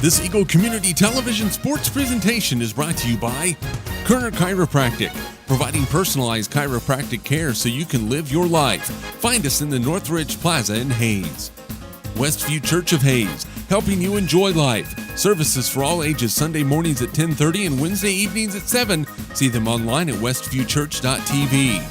This Eagle Community Television sports presentation is brought to you by Kerner Chiropractic, providing personalized chiropractic care so you can live your life. Find us in the Northridge Plaza in Hayes. Westview Church of Hayes, helping you enjoy life. Services for all ages Sunday mornings at 10:30 and Wednesday evenings at 7. See them online at westviewchurch.tv.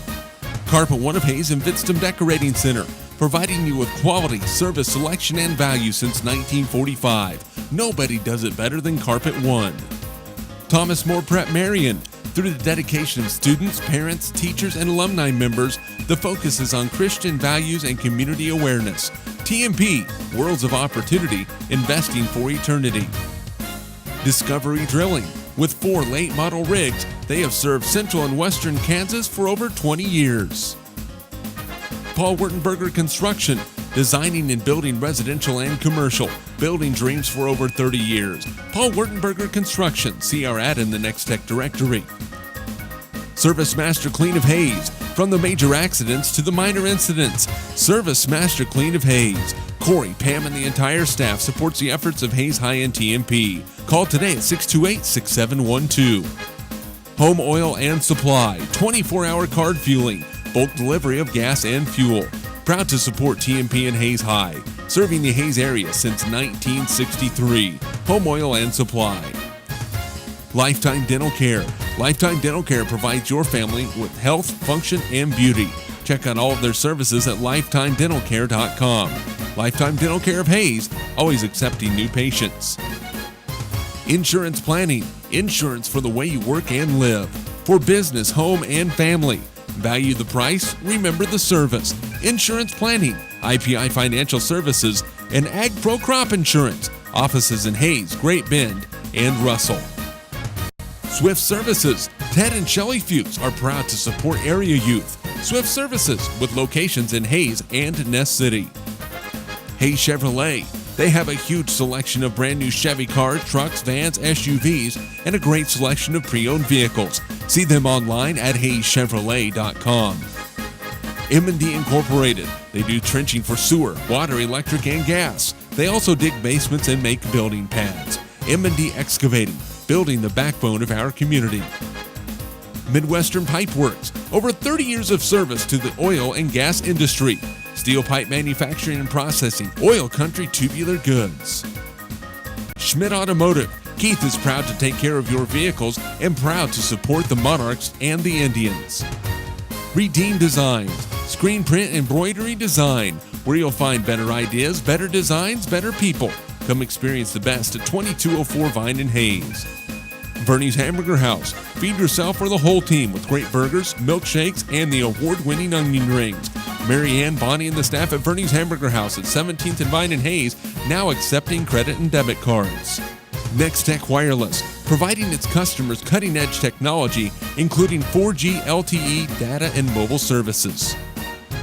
Carpet One of Hayes and Vidstem Decorating Center, providing you with quality, service, selection, and value since 1945. Nobody does it better than Carpet One. Thomas More Prep Marion. Through the dedication of students, parents, teachers, and alumni members, the focus is on Christian values and community awareness. TMP, Worlds of Opportunity, investing for eternity. Discovery Drilling. With 4 late model rigs, they have served central and western Kansas for over 20 years. Paul Wurtenberger Construction, designing and building residential and commercial, building dreams for over 30 years. Paul Wurtenberger Construction, see our ad in the Next Tech directory. Service Master Clean of Hayes, from the major accidents to the minor incidents. Service Master Clean of Hayes. Corey, Pam, and the entire staff supports the efforts of Hayes High-End TMP. Call today at 628-6712. Home Oil and Supply, 24-hour card fueling, bulk delivery of gas and fuel. Proud to support TMP and Hayes High, serving the Hayes area since 1963. Home Oil and Supply. Lifetime Dental Care. Lifetime Dental Care provides your family with health, function, and beauty. Check out all of their services at lifetimedentalcare.com. Lifetime Dental Care of Hayes, always accepting new patients. Insurance Planning. Insurance for the way you work and live. For business, home, and family. Value the price, remember the service. Insurance Planning, IPI Financial Services, and Ag Pro Crop Insurance. Offices in Hayes, Great Bend, and Russell. Swift Services. Ted and Shelley Fuchs are proud to support area youth. Swift Services, with locations in Hayes and Ness City. Hayes Chevrolet. They have a huge selection of brand new Chevy cars, trucks, vans, SUVs, and a great selection of pre-owned vehicles. See them online at hayeschevrolet.com. M&D Incorporated. They do trenching for sewer, water, electric, and gas. They also dig basements and make building pads. M&D Excavating, building the backbone of our community. Midwestern Pipe Works. Over 30 years of service to the oil and gas industry. Steel pipe manufacturing and processing, oil country tubular goods. Schmidt Automotive. Keith is proud to take care of your vehicles and proud to support the Monarchs and the Indians. Redeem Designs. Screen print embroidery design, where you'll find better ideas, better designs, better people. Come experience the best at 2204 Vine in Hayes. Bernie's Hamburger House. Feed yourself or the whole team with great burgers, milkshakes, and the award-winning onion rings. Mary Ann, Bonnie, and the staff at Bernie's Hamburger House at 17th and Vine in Hayes, now accepting credit and debit cards. Next Tech Wireless, providing its customers cutting-edge technology, including 4G LTE data and mobile services.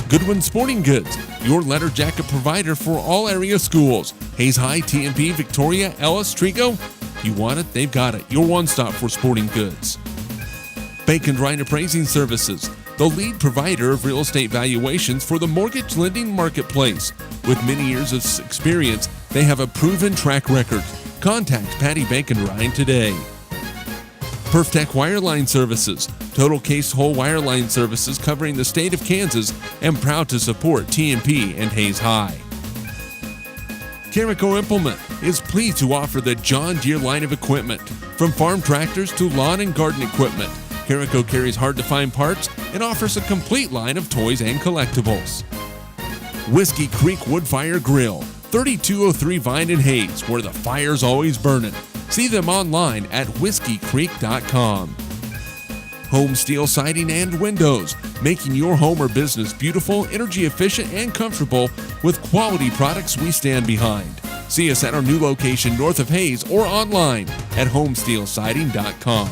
Goodwin Sporting Goods, your letter jacket provider for all area schools. Hayes High, TMP, Victoria, Ellis, Trigo. You want it, they've got it. Your one-stop for sporting goods. Bank and Ryan Appraising Services, the lead provider of real estate valuations for the mortgage lending marketplace. With many years of experience, they have a proven track record. Contact Patty Bank and Ryan today. PerfTech Wireline Services, total case whole wireline services covering the state of Kansas, and proud to support TMP and Hayes High. Carico Implement is pleased to offer the John Deere line of equipment, from farm tractors to lawn and garden equipment. Carico carries hard-to-find parts and offers a complete line of toys and collectibles. Whiskey Creek Wood Fire Grill, 3203 Vine in Hayes, where the fire's always burning. See them online at whiskeycreek.com. Home Steel Siding and Windows, making your home or business beautiful, energy efficient, and comfortable with quality products we stand behind. See us at our new location north of Hayes or online at homesteelsiding.com.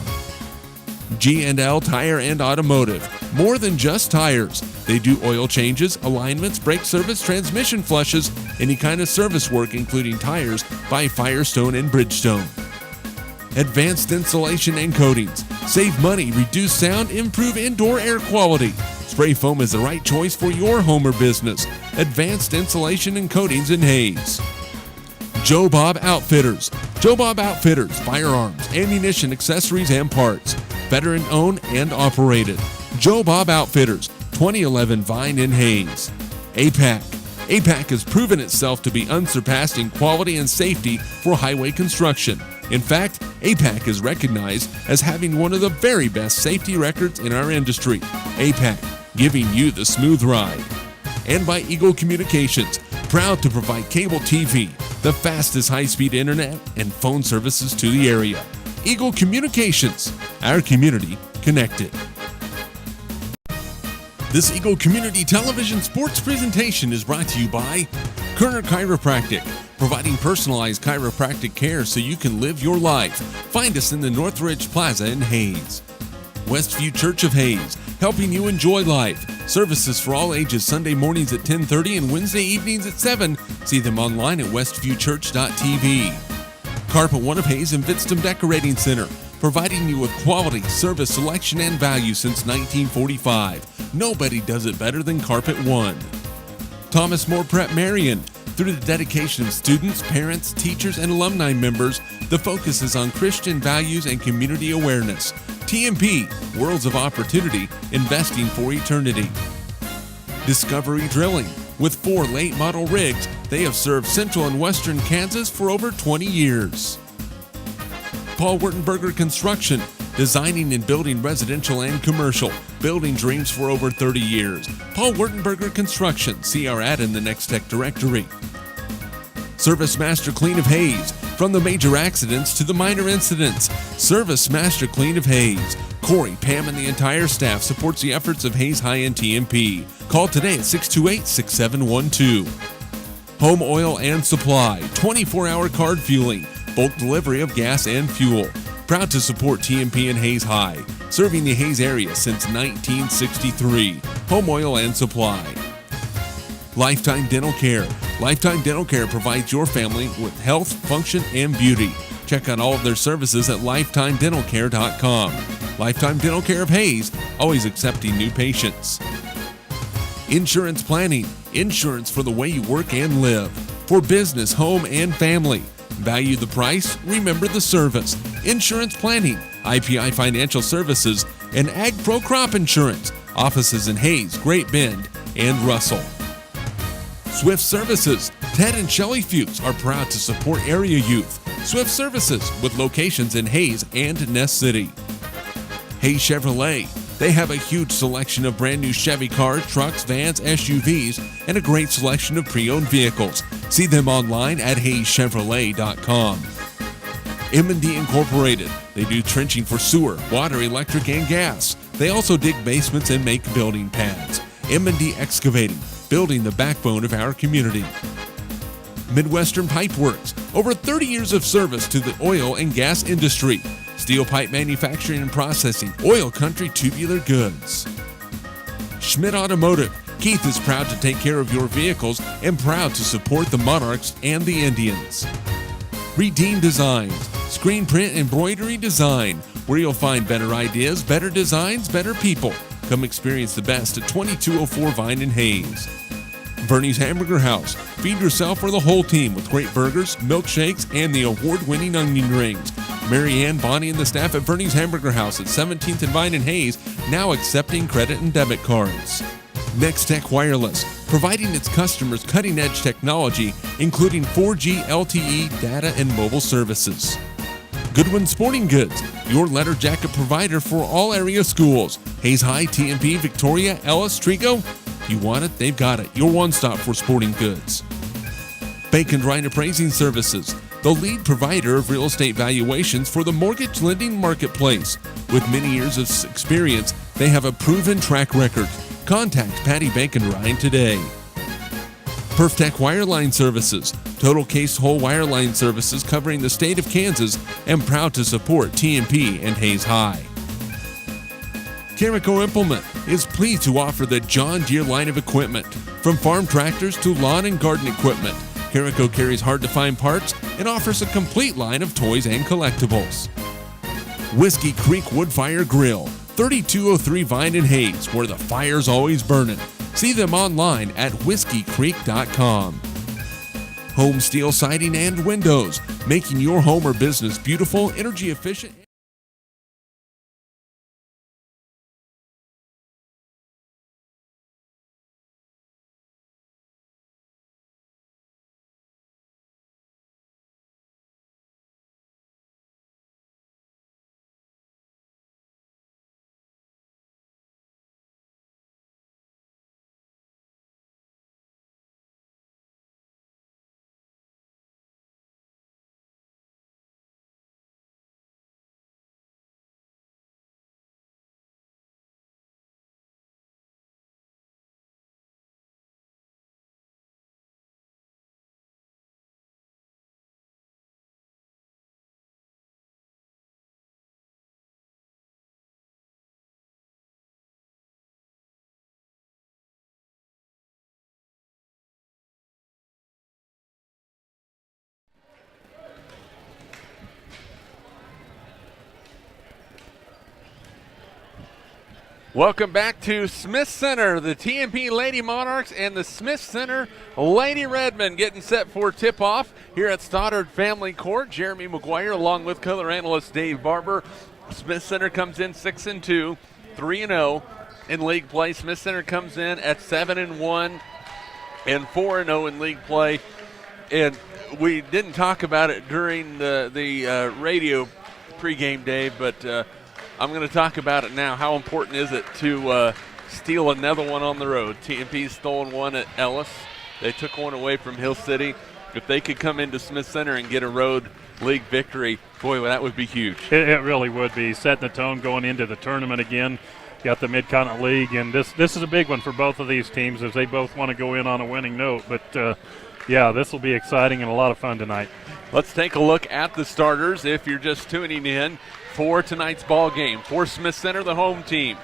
G&L Tire and Automotive, more than just tires. They do oil changes, alignments, brake service, transmission flushes, any kind of service work including tires by Firestone and Bridgestone. Advanced Insulation and Coatings. Save money, reduce sound, improve indoor air quality. Spray foam is the right choice for your home or business. Advanced Insulation and Coatings in Hayes. Joe Bob Outfitters. Joe Bob Outfitters, firearms, ammunition, accessories, and parts. Veteran-owned and operated. Joe Bob Outfitters, 2011 Vine in Hayes. APAC. APAC has proven itself to be unsurpassed in quality and safety for highway construction. In fact, APAC is recognized as having one of the very best safety records in our industry. APAC, giving you the smooth ride. And by Eagle Communications, proud to provide cable TV, the fastest high-speed internet, and phone services to the area. Eagle Communications, our community connected. This Eagle Community Television sports presentation is brought to you by Kerner Chiropractic, providing personalized chiropractic care so you can live your life. Find us in the Northridge Plaza in Hayes. Westview Church of Hayes, helping you enjoy life. Services for all ages, Sunday mornings at 10:30 and Wednesday evenings at 7. See them online at westviewchurch.tv. Carpet One of Hayes and Vidstem Decorating Center, providing you with quality, service, selection, and value since 1945. Nobody does it better than Carpet One. Thomas More Prep Marion. Through the dedication of students, parents, teachers, and alumni members, the focus is on Christian values and community awareness. TMP, Worlds of Opportunity, investing for eternity. Discovery Drilling. With 4 late model rigs, they have served central and western Kansas for over 20 years. Paul Wurtenberger Construction, designing and building residential and commercial, building dreams for over 30 years. Paul Wurtenberger Construction, see our ad in the Next Tech directory. Service Master Clean of Hayes, from the major accidents to the minor incidents. Service Master Clean of Hayes. Corey, Pam, and the entire staff supports the efforts of Hayes High and TMP. Call today at 628-6712. Home Oil and Supply, 24-hour card fueling, bulk delivery of gas and fuel. Proud to support TMP and Hayes High, serving the Hayes area since 1963. Home Oil and Supply. Lifetime Dental Care. Lifetime Dental Care provides your family with health, function, and beauty. Check out all of their services at lifetimedentalcare.com. Lifetime Dental Care of Hayes, always accepting new patients. Insurance Planning. Insurance for the way you work and live. For business, home, and family. Value the price, remember the service. Insurance Planning, IPI Financial Services, and Ag Pro Crop Insurance. Offices in Hayes, Great Bend, and Russell. Swift Services. Ted and Shelley Fuchs are proud to support area youth. Swift Services, with locations in Hayes and Ness City. Hayes Chevrolet. They have a huge selection of brand new Chevy cars, trucks, vans, SUVs, and a great selection of pre-owned vehicles. See them online at hayeschevrolet.com. M&D Incorporated. They do trenching for sewer, water, electric, and gas. They also dig basements and make building pads. M&D Excavating, building the backbone of our community. Midwestern Pipe Works. Over 30 years of service to the oil and gas industry. Steel pipe manufacturing and processing, oil country tubular goods. Schmidt Automotive. Keith is proud to take care of your vehicles and proud to support the Monarchs and the Indians. Redeem Designs. Screen print embroidery design, where you'll find better ideas, better designs, better people. Come experience the best at 2204 Vine in Hayes. Vernie's Hamburger House. Feed yourself or the whole team with great burgers, milkshakes, and the award-winning onion rings. Mary Ann, Bonnie, and the staff at Vernie's Hamburger House at 17th and Vine in Hayes, now accepting credit and debit cards. Next Tech Wireless, providing its customers cutting-edge technology, including 4G LTE data and mobile services. Goodwin Sporting Goods, your letter jacket provider for all area schools. Hayes High, TMP, Victoria, Ellis, Trigo. You want it, they've got it. Your one-stop for sporting goods. Bacon Ryan Appraising Services, the lead provider of real estate valuations for the mortgage lending marketplace. With many years of experience, they have a proven track record. Contact Patty Bacon Ryan today. PerfTech Wireline Services, total case whole wireline services covering the state of Kansas, and proud to support TMP and Hayes High. Carico Implement is pleased to offer the John Deere line of equipment. From farm tractors to lawn and garden equipment, Carico carries hard-to-find parts and offers a complete line of toys and collectibles. Whiskey Creek Woodfire Grill, 3203 Vine in Hayes, where the fire's always burning. See them online at whiskeycreek.com. Home steel siding and windows, making your home or business beautiful, energy efficient. Welcome back to Smith Center. The TMP Lady Monarchs and the Smith Center Lady Redmen getting set for tip-off here at Stoddard Family Court. Jeremy McGuire along with color analyst Dave Barber. Smith Center comes in 6-2, 3-0 in league play. Smith Center comes in at 7-1 and 4-0 in league play. And we didn't talk about it during the radio pregame, Dave, but I'm going to talk about it now. How important is it to steal another one on the road? TMP's stolen one at Ellis. They took one away from Hill City. If they could come into Smith Center and get a road league victory, boy, well, that would be huge. It really would be. Setting the tone going into the tournament again. Got the Mid-Continent League, and this is a big one for both of these teams as they both want to go in on a winning note. But, yeah, this will be exciting and a lot of fun tonight. Let's take a look at the starters if you're just tuning in for tonight's ball game. For Smith Center, the home team,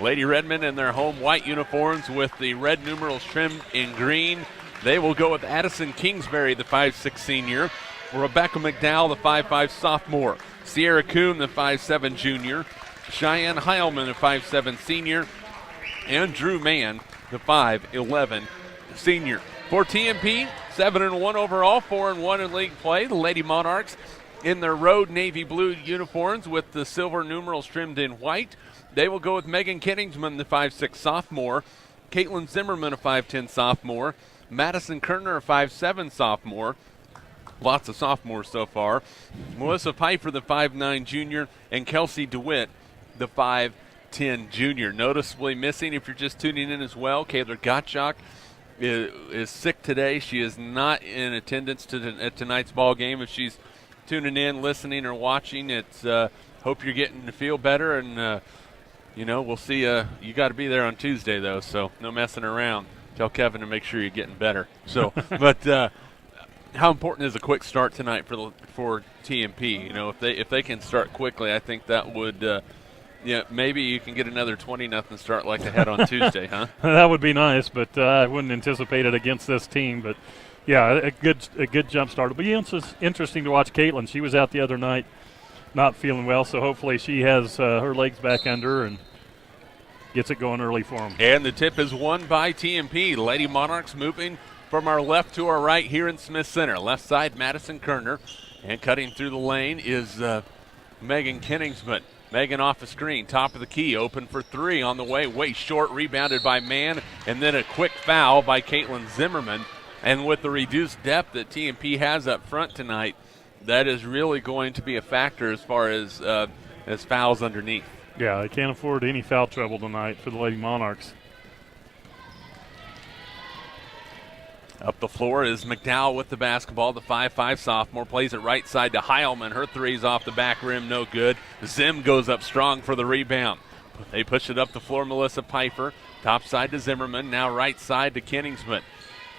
Lady Redmen in their home white uniforms with the red numerals trimmed in green. They will go with Addison Kingsbury, the 5'6 senior, Rebecca McDowell, the 5'5 sophomore, Sierra Kuhn, the 5'7 junior, Cheyenne Heilman, the 5'7 senior, and Drew Mann, the 5'11 senior. For TMP, 7-1 overall, 4-1 in league play. The Lady Monarchs in their road navy blue uniforms with the silver numerals trimmed in white. They will go with Megan Kenningsman, the 5'6 sophomore, Caitlin Zimmerman, a 5'10 sophomore, Madison Kerner, a 5'7 sophomore. Lots of sophomores so far. Melissa Pfeiffer, the 5'9 junior, and Kelsey DeWitt, the 5'10 junior. Noticeably missing, if you're just tuning in as well, Kayla Gottschalk is sick today. She is not in attendance at tonight's ball game. If she's tuning in, listening, or watching, it's hope you're getting to feel better, and we'll see. You got to be there on Tuesday though, so no messing around. Tell Kevin to make sure you're getting better. So, but how important is a quick start tonight for TMP? If they can start quickly, I think that would. Maybe you can get another 20-0 start like they had on Tuesday, huh? That would be nice, but I wouldn't anticipate it against this team. But yeah, a good jump start. It'll be interesting to watch Caitlin. She was out the other night, not feeling well, so hopefully she has her legs back under her and gets it going early for them. And the tip is won by TMP. Lady Monarchs moving from our left to our right here in Smith Center. Left side, Madison Kerner, and cutting through the lane is Megan Kenningsman. Megan off the screen, top of the key, open for three on the way short, rebounded by Mann, and then a quick foul by Caitlin Zimmerman. And with the reduced depth that TMP has up front tonight, that is really going to be a factor as far as fouls underneath. Yeah, they can't afford any foul trouble tonight for the Lady Monarchs. Up the floor is McDowell with the basketball. The 5'5 sophomore plays it right side to Heilman. Her three's off the back rim, no good. Zim goes up strong for the rebound. They push it up the floor, Melissa Pfeiffer. Top side to Zimmerman, now right side to Kenningsman.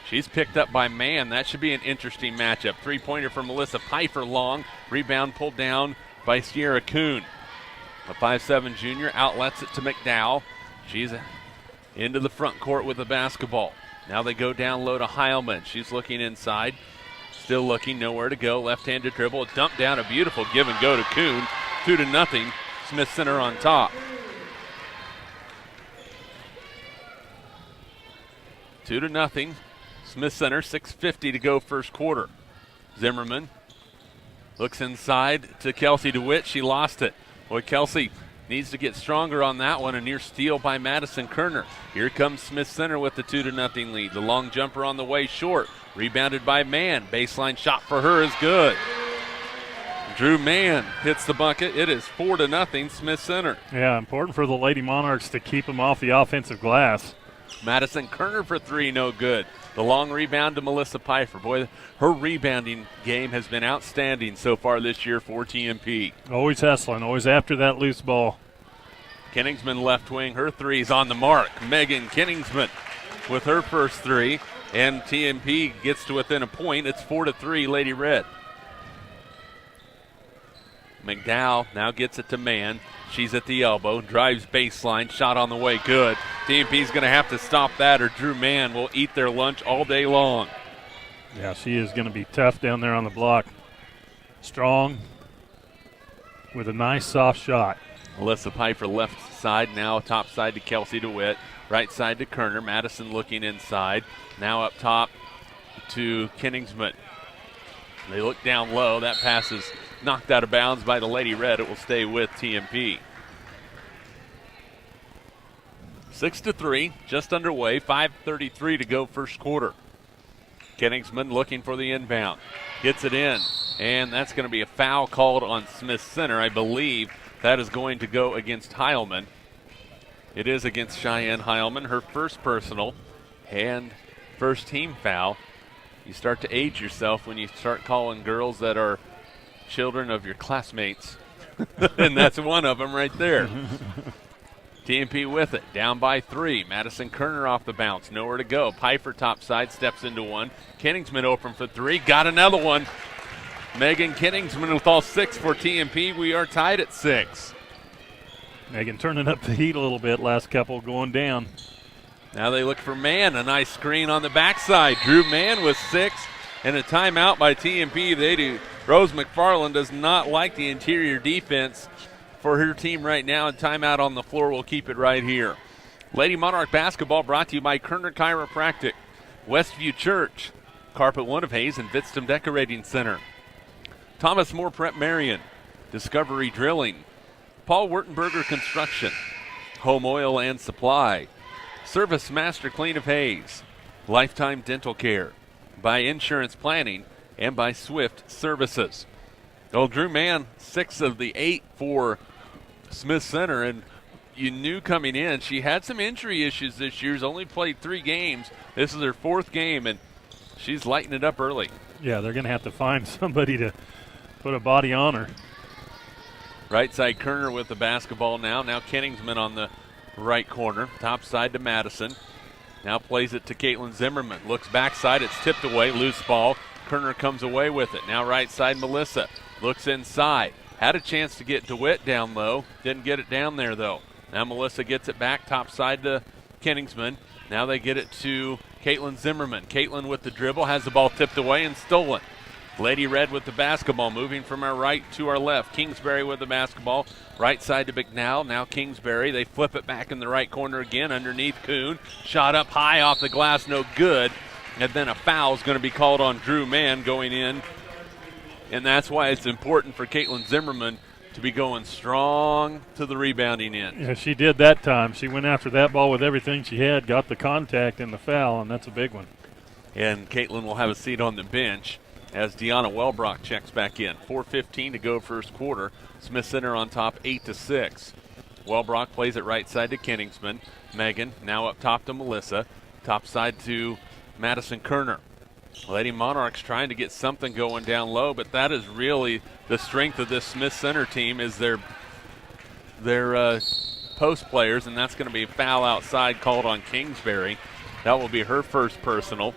She's picked up by Mann. That should be an interesting matchup. Three-pointer for Melissa Pfeiffer, long. Rebound pulled down by Sierra Kuhn. The 5'7 junior outlets it to McDowell. She's into the front court with the basketball. Now they go down low to Heilman. She's looking inside. Still looking, nowhere to go. Left-handed dribble, a dump down, a beautiful give and go to Kuhn. 2-0, Smith Center on top. 2-0, Smith Center, 6:50 to go first quarter. Zimmerman looks inside to Kelsey DeWitt. She lost it. Boy, Kelsey needs to get stronger on that one. A near steal by Madison Kerner. Here comes Smith Center with the 2-0 lead. The long jumper on the way short. Rebounded by Mann. Baseline shot for her is good. Drew Mann hits the bucket. It is 4-0 Smith Center. Yeah, important for the Lady Monarchs to keep them off the offensive glass. Madison Kerner for three, no good. The long rebound to Melissa Pfeiffer. Boy, her rebounding game has been outstanding so far this year for TMP. Always hustling, always after that loose ball. Kenningsman left wing, her three's on the mark. Megan Kenningsman with her first three, and TMP gets to within a point. It's 4-3 Lady Red. McDowell now gets it to Mann. She's at the elbow, drives baseline, shot on the way, good. TMP's going to have to stop that or Drew Mann will eat their lunch all day long. Yeah, she is going to be tough down there on the block. Strong with a nice soft shot. Melissa Pfeiffer left side, now top side to Kelsey DeWitt. Right side to Kerner. Madison looking inside. Now up top to Kenningsman. They look down low. That pass is knocked out of bounds by the Lady Red. It will stay with TMP. 6-3, just underway. 5:33 to go first quarter. Kenningsman looking for the inbound. Gets it in, and that's going to be a foul called on Smith Center. I believe that is going to go against Heilman. It is against Cheyenne Heilman, her first personal and first team foul. You start to age yourself when you start calling girls that are children of your classmates. And that's one of them right there. TMP with it, down by 3. Madison Kerner off the bounce, nowhere to go. Pfeiffer top side, steps into one. Kenningsman open for 3, got another one. Megan Kenningsman with all 6 for TMP. We are tied at 6. Megan turning up the heat a little bit, last couple going down. Now they look for Mann, a nice screen on the backside. Drew Mann with 6, and a timeout by TMP. They do. Rose McFarland does not like the interior defense for her team right now, and timeout on the floor will keep it right here. Lady Monarch basketball brought to you by Kerner Chiropractic, Westview Church, Carpet One of Hayes, and Vidstem Decorating Center. Thomas More Prep Marion, Discovery Drilling, Paul Wurtenberger Construction, Home Oil and Supply, Service Master Clean of Hayes, Lifetime Dental Care, by Insurance Planning, and by Swift Services. Well, Drew Mann, 6 of the 8 for Smith Center, and you knew coming in she had some injury issues this year. She's only played 3 games. This is her 4th game, and she's lighting it up early. Yeah, they're going to have to find somebody to put a body on her. Right side Kerner with the basketball now. Now Kenningsman on the right corner. Top side to Madison. Now plays it to Caitlin Zimmerman. Looks backside. It's tipped away. Loose ball. Kerner comes away with it. Now right side Melissa. Looks inside. Had a chance to get DeWitt down low. Didn't get it down there, though. Now Melissa gets it back. Top side to Kenningsman. Now they get it to Caitlin Zimmerman. Caitlin with the dribble. Has the ball tipped away and stolen. Lady Red with the basketball, moving from our right to our left. Kingsbury with the basketball, right side to McNow. Now Kingsbury, they flip it back in the right corner again underneath Kuhn. Shot up high off the glass, no good. And then a foul is going to be called on Drew Mann going in. And that's why it's important for Caitlin Zimmerman to be going strong to the rebounding end. Yeah, she did that time. She went after that ball with everything she had, got the contact and the foul, and that's a big one. And Caitlin will have a seat on the bench as Deanna Wellbrock checks back in. 4:15 to go first quarter. Smith Center on top 8-6. Wellbrock plays it right side to Kenningsman. Megan now up top to Melissa. Top side to Madison Kerner. Lady Monarchs trying to get something going down low, but that is really the strength of this Smith Center team is their post players, and that's going to be a foul outside called on Kingsbury. That will be her first personal.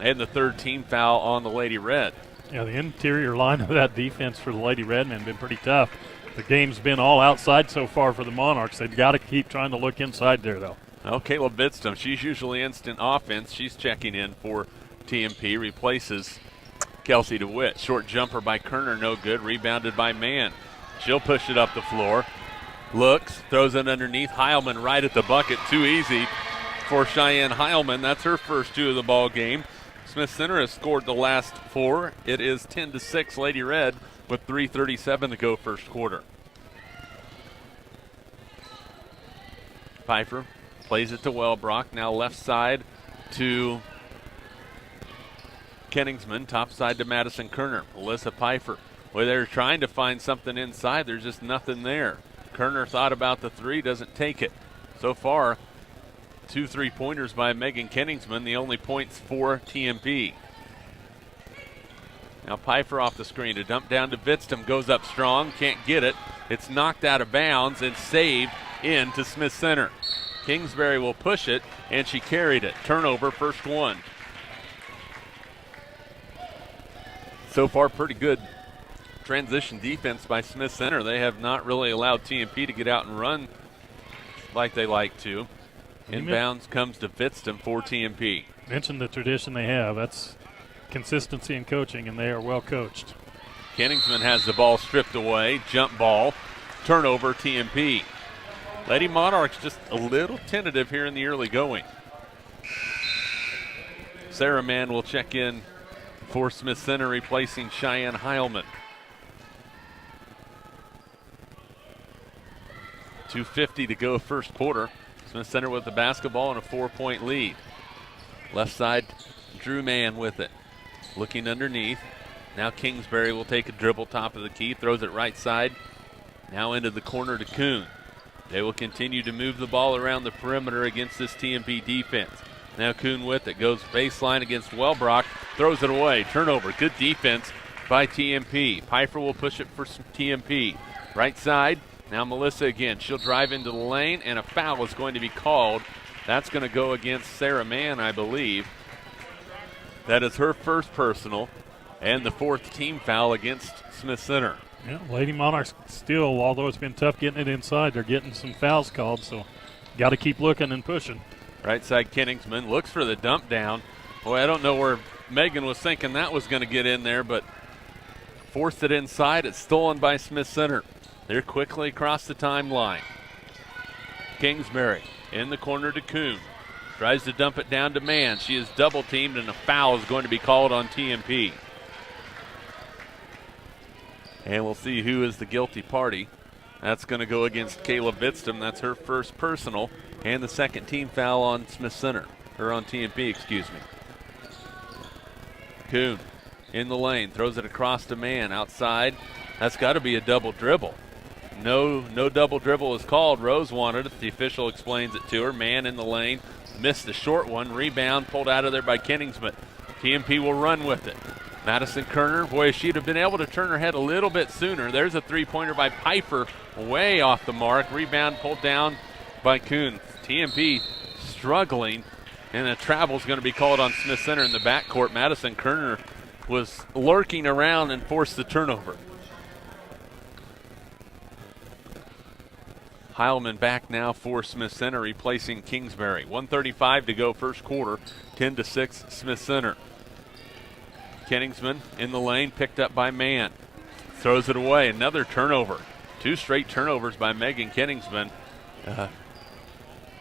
And the 3rd team foul on the Lady Red. Yeah, the interior line of that defense for the Lady Redmen has been pretty tough. The game's been all outside so far for the Monarchs. They've got to keep trying to look inside there, though. Well, Kayla Vidstem, she's usually instant offense. She's checking in for TMP, replaces Kelsey DeWitt. Short jumper by Kerner, no good. Rebounded by Mann. She'll push it up the floor. Looks, throws it underneath. Heilman right at the bucket. Too easy for Cheyenne Heilman. That's her first 2 of the ball game. Smith Center has scored the last 4. It is 10-6 Lady Red with 3:37 to go first quarter. Pfeiffer plays it to Wellbrock. Now left side to Kenningsman. Top side to Madison Kerner. Alyssa Pfeiffer. Well, they're trying to find something inside. There's just nothing there. Kerner thought about the three, doesn't take it. So far, 2 3-pointers by Megan Kenningsman, the only points for TMP. Now Pfeiffer off the screen to dump down to Vidstum, goes up strong, can't get it. It's knocked out of bounds and saved into Smith Center. Kingsbury will push it, and she carried it. Turnover, first one. So far, pretty good transition defense by Smith Center. They have not really allowed TMP to get out and run like they like to. Inbounds comes to Vidstum for TMP. Mention the tradition they have. That's consistency in coaching, and they are well coached. Kenningsman has the ball stripped away. Jump ball. Turnover, TMP. Lady Monarchs just a little tentative here in the early going. Sarah Mann will check in for Smith Center, replacing Cheyenne Heilman. 2:50 to go first quarter. Smith Center with the basketball and a 4-point lead. Left side, Drew Mann with it. Looking underneath. Now Kingsbury will take a dribble top of the key, throws it right side. Now into the corner to Kuhn. They will continue to move the ball around the perimeter against this TMP defense. Now Kuhn with it, goes baseline against Wellbrock, throws it away. Turnover, good defense by TMP. Pfeiffer will push it for TMP. Right side, now Melissa again. She'll drive into the lane, and a foul is going to be called. That's going to go against Sarah Mann, I believe. That is her first personal and the 4th team foul against Smith Center. Yeah, Lady Monarchs still, although it's been tough getting it inside, they're getting some fouls called, so got to keep looking and pushing. Right side Kenningsman looks for the dump down. Boy, I don't know where Megan was thinking that was going to get in there, but forced it inside. It's stolen by Smith Center. They're quickly across the timeline. Kingsbury in the corner to Kuhn. Tries to dump it down to Mann. She is double teamed, and a foul is going to be called on TMP. And we'll see who is the guilty party. That's going to go against Kayla Vidstum. That's her first personal and the 2nd team foul on Smith Center, or on TMP, excuse me. Kuhn in the lane, throws it across to Mann outside. That's got to be a double dribble. No double dribble is called. Rose wanted it. The official explains it to her. Mann in the lane, missed the short one. Rebound pulled out of there by Kenningsman. TMP will run with it. Madison Kerner, boy, if she'd have been able to turn her head a little bit sooner. There's a 3-pointer by Pfeiffer, way off the mark. Rebound pulled down by Kuhn. TMP struggling, and a travel is going to be called on Smith Center in the backcourt. Madison Kerner was lurking around and forced the turnover. Heilman back now for Smith Center, replacing Kingsbury. 1:35 to go first quarter, 10-6 Smith Center. Kenningsman in the lane, picked up by Mann. Throws it away, another turnover. 2 straight turnovers by Megan Kenningsman.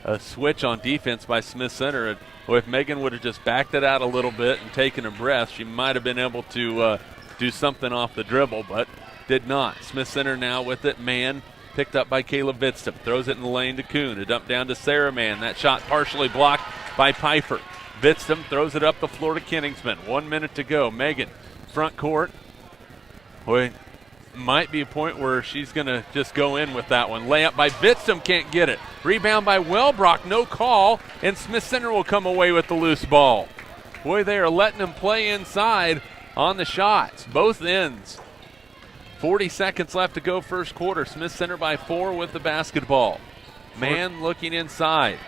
A switch on defense by Smith Center. Well, if Megan would have just backed it out a little bit and taken a breath, she might have been able to do something off the dribble, but did not. Smith Center now with it. Mann picked up by Kayla Vidstum. Throws it in the lane to Kuhn. A dump down to Sarah Mann. That shot partially blocked by Pfeiffer. Vidstum throws it up the floor to Kenningsman. 1 minute to go. Megan, front court. Boy, might be a point where she's going to just go in with that one. Layup by Vidstum, can't get it. Rebound by Wellbrock, no call, and Smith Center will come away with the loose ball. Boy, they are letting them play inside on the shots, both ends. 40 seconds left to go first quarter. Smith Center by 4 with the basketball. Mann looking inside.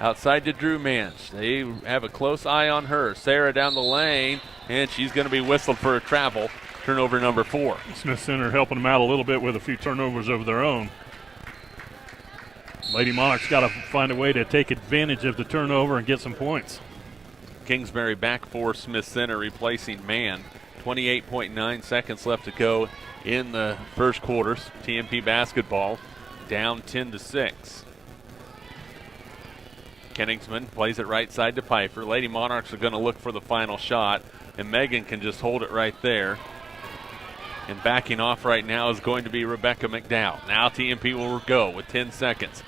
Outside to Drew Mann. They have a close eye on her. Sarah down the lane, and she's going to be whistled for a travel. Turnover number 4. Smith Center helping them out a little bit with a few turnovers of their own. Lady Monarchs got to find a way to take advantage of the turnover and get some points. Kingsbury back for Smith Center, replacing Mann. 28.9 seconds left to go in the first quarter. TMP basketball down 10-6. Kenningsman plays it right side to Pfeiffer. Lady Monarchs are going to look for the final shot, and Megan can just hold it right there. And backing off right now is going to be Rebecca McDowell. Now TMP will go with 10 seconds.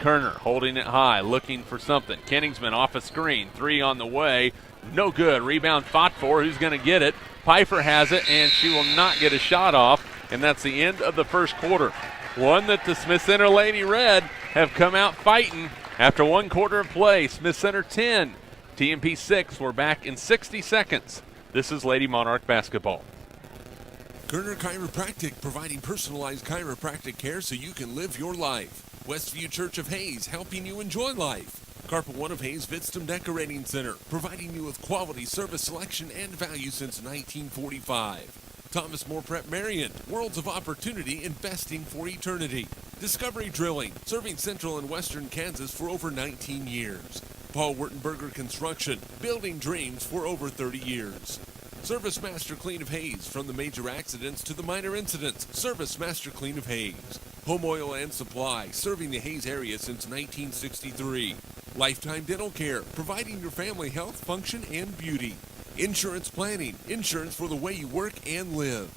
Kerner holding it high, looking for something. Kenningsman off a screen, 3 on the way. No good. Rebound fought for. Who's going to get it? Pfeiffer has it, and she will not get a shot off. And that's the end of the first quarter. One that the Smith Center Lady Red have come out fighting after 1 quarter of play. Smith Center 10, TMP 6. We're back in 60 seconds. This is Lady Monarch basketball. Kerner Chiropractic, providing personalized chiropractic care so you can live your life. Westview Church of Hayes, helping you enjoy life. Carpet One of Hayes Vidstem Decorating Center, providing you with quality service selection and value since 1945. Thomas More Prep Marion, worlds of opportunity, investing for eternity. Discovery Drilling, serving central and western Kansas for over 19 years. Paul Wurtenberger Construction, building dreams for over 30 years. Service Master Clean of Hayes, from the major accidents to the minor incidents. Service Master Clean of Hayes. Home Oil and Supply, serving the Hayes area since 1963. Lifetime Dental Care, providing your family health, function, and beauty. Insurance Planning, insurance for the way you work and live.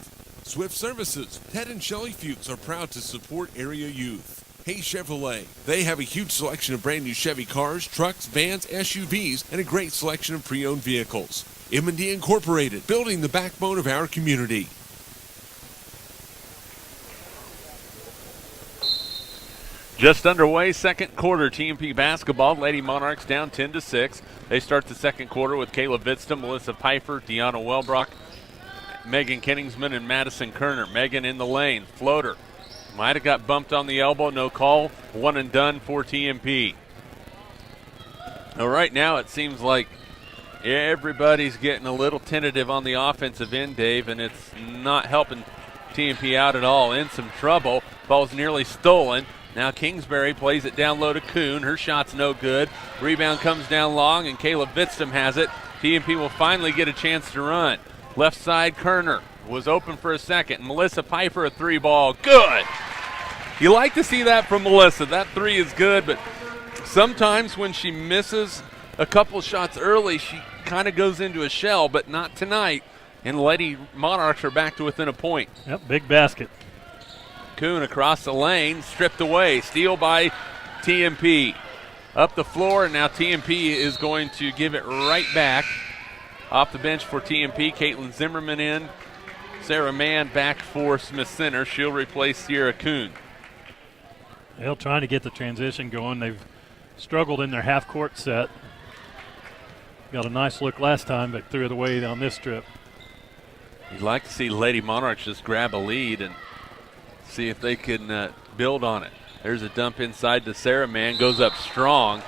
Swift Services, Ted and Shelley Fuchs are proud to support area youth. Hayes Chevrolet, they have a huge selection of brand new Chevy cars, trucks, vans, SUVs, and a great selection of pre-owned vehicles. M&D Incorporated, building the backbone of our community. Just underway, second quarter, TMP basketball. Lady Monarchs down 10-6. They start the second quarter with Kayla Vidstem, Melissa Pfeiffer, Deanna Wellbrock, Megan Kenningsman, and Madison Kerner. Megan in the lane, floater. Might have got bumped on the elbow, no call. 1 and done for TMP. Now, right now it seems like everybody's getting a little tentative on the offensive end, Dave, and it's not helping TMP out at all. In some trouble. Ball's nearly stolen. Now Kingsbury plays it down low to Kuhn. Her shot's no good. Rebound comes down long, and Kayla Vidstem has it. TMP will finally get a chance to run. Left side, Kerner was open for a second. Melissa Pfeiffer, a 3-ball. Good. You like to see that from Melissa. That 3 is good, but sometimes when she misses a couple shots early, she kind of goes into a shell, but not tonight. And Lady Monarchs are back to within a point. Yep, big basket. Kuhn across the lane, stripped away. Steal by TMP. Up the floor, and now TMP is going to give it right back. Off the bench for TMP, Caitlin Zimmerman in. Sarah Mann back for Smith Center. She'll replace Sierra Kuhn. They're trying to get the transition going. They've struggled in their half-court set. Got a nice look last time, but threw it away on this trip. You'd like to see Lady Monarchs just grab a lead and see if they can build on it. There's a dump inside to Sarah Mann. Goes up strong.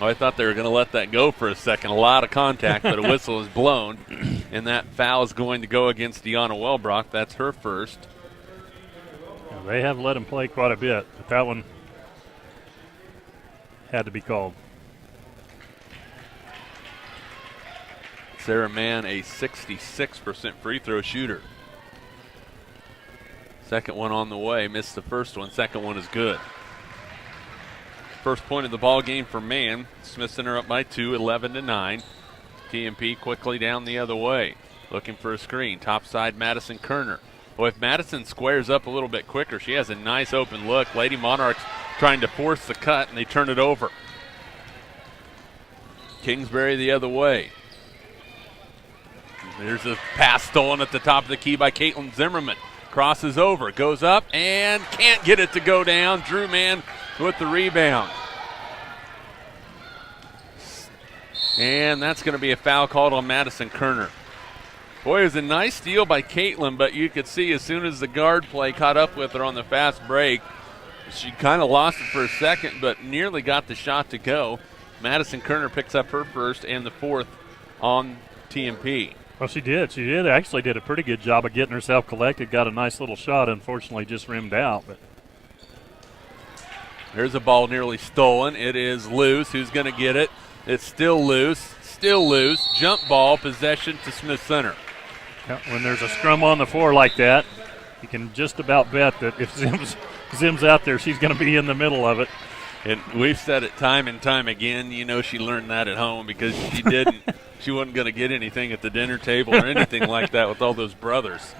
Oh, I thought they were going to let that go for a second. A lot of contact, but a whistle is blown. And that foul is going to go against Deanna Wellbrock. That's her first. Yeah, they have let him play quite a bit, but that one had to be called. Sarah Mann, a 66% free throw shooter. Second one on the way. Missed the first one. Second one is good. First point of the ball game for Mann. Smith Center up by 2, 11-9. TMP quickly down the other way. Looking for a screen. Top side, Madison Kerner. Well, if Madison squares up a little bit quicker, she has a nice open look. Lady Monarchs trying to force the cut, and they turn it over. Kingsbury the other way. There's a pass stolen at the top of the key by Caitlin Zimmerman. Crosses over, goes up, and can't get it to go down. Drew Mann with the rebound. And that's going to be a foul called on Madison Kerner. Boy, it was a nice steal by Caitlin, but you could see as soon as the guard play caught up with her on the fast break, she kind of lost it for a second, but nearly got the shot to go. Madison Kerner picks up her first and the fourth on TMP. Well, she did. She did actually did a pretty good job of getting herself collected. Got a nice little shot. Unfortunately, just rimmed out. But there's a ball nearly stolen. It is loose. Who's going to get it? It's still loose. Still loose. Jump ball, possession to Smith Center. Yeah, when there's a scrum on the floor like that, you can just about bet that if Zim's out there, she's going to be in the middle of it. And we've said it time and time again. You know, she learned that at home because she didn't. She wasn't going to get anything at the dinner table or anything like that with all those brothers.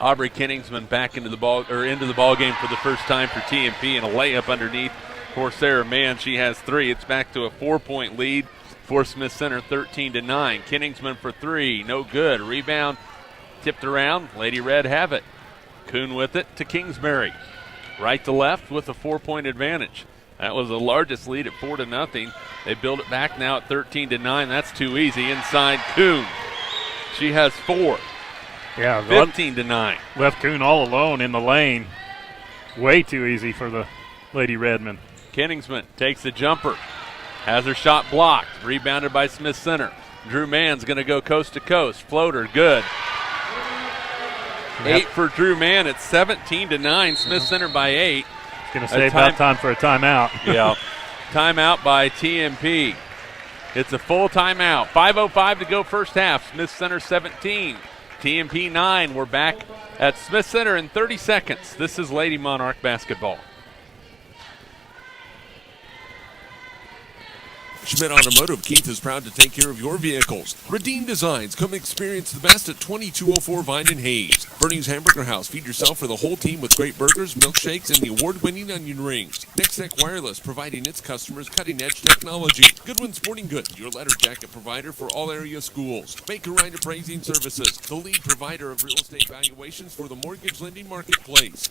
Aubrey Kenningsman back into the ball game for the first time for TMP, and a layup underneath for Sarah Mann. She has 3. It's back to a 4-point lead for Smith Center, 13-9. Kenningsman for 3, no good. Rebound tipped around. Lady Red have it. Kuhn with it to Kingsbury. Right to left with a 4-point advantage. That was the largest lead at 4-0. They build it back now at 13-9. That's too easy. Inside Kuhn. She has 4. Yeah, 15-9. Left Kuhn all alone in the lane. Way too easy for the Lady Redmond. Kenningsman takes the jumper. Has her shot blocked. Rebounded by Smith Center. Drew Mann's going to go coast to coast. Floater, good. 8 for Drew Mann. It's 17-9. Smith Center by 8. It's going to say about time for a timeout. Yeah. Timeout by TMP. It's a full timeout. 5:05 to go first half. Smith Center 17. TMP 9. We're back at Smith Center in 30 seconds. This is Lady Monarch basketball. Schmidt Automotive Keith is proud to take care of your vehicles. Redeem Designs. Come experience the best at 2204 Vine and Hayes. Bernie's Hamburger House. Feed yourself or the whole team with great burgers, milkshakes, and the award-winning onion rings. Nextech Wireless, providing its customers cutting-edge technology. Goodwin Sporting Goods, your letter jacket provider for all area schools. Baker Ryan Appraising Services, the lead provider of real estate valuations for the mortgage lending marketplace.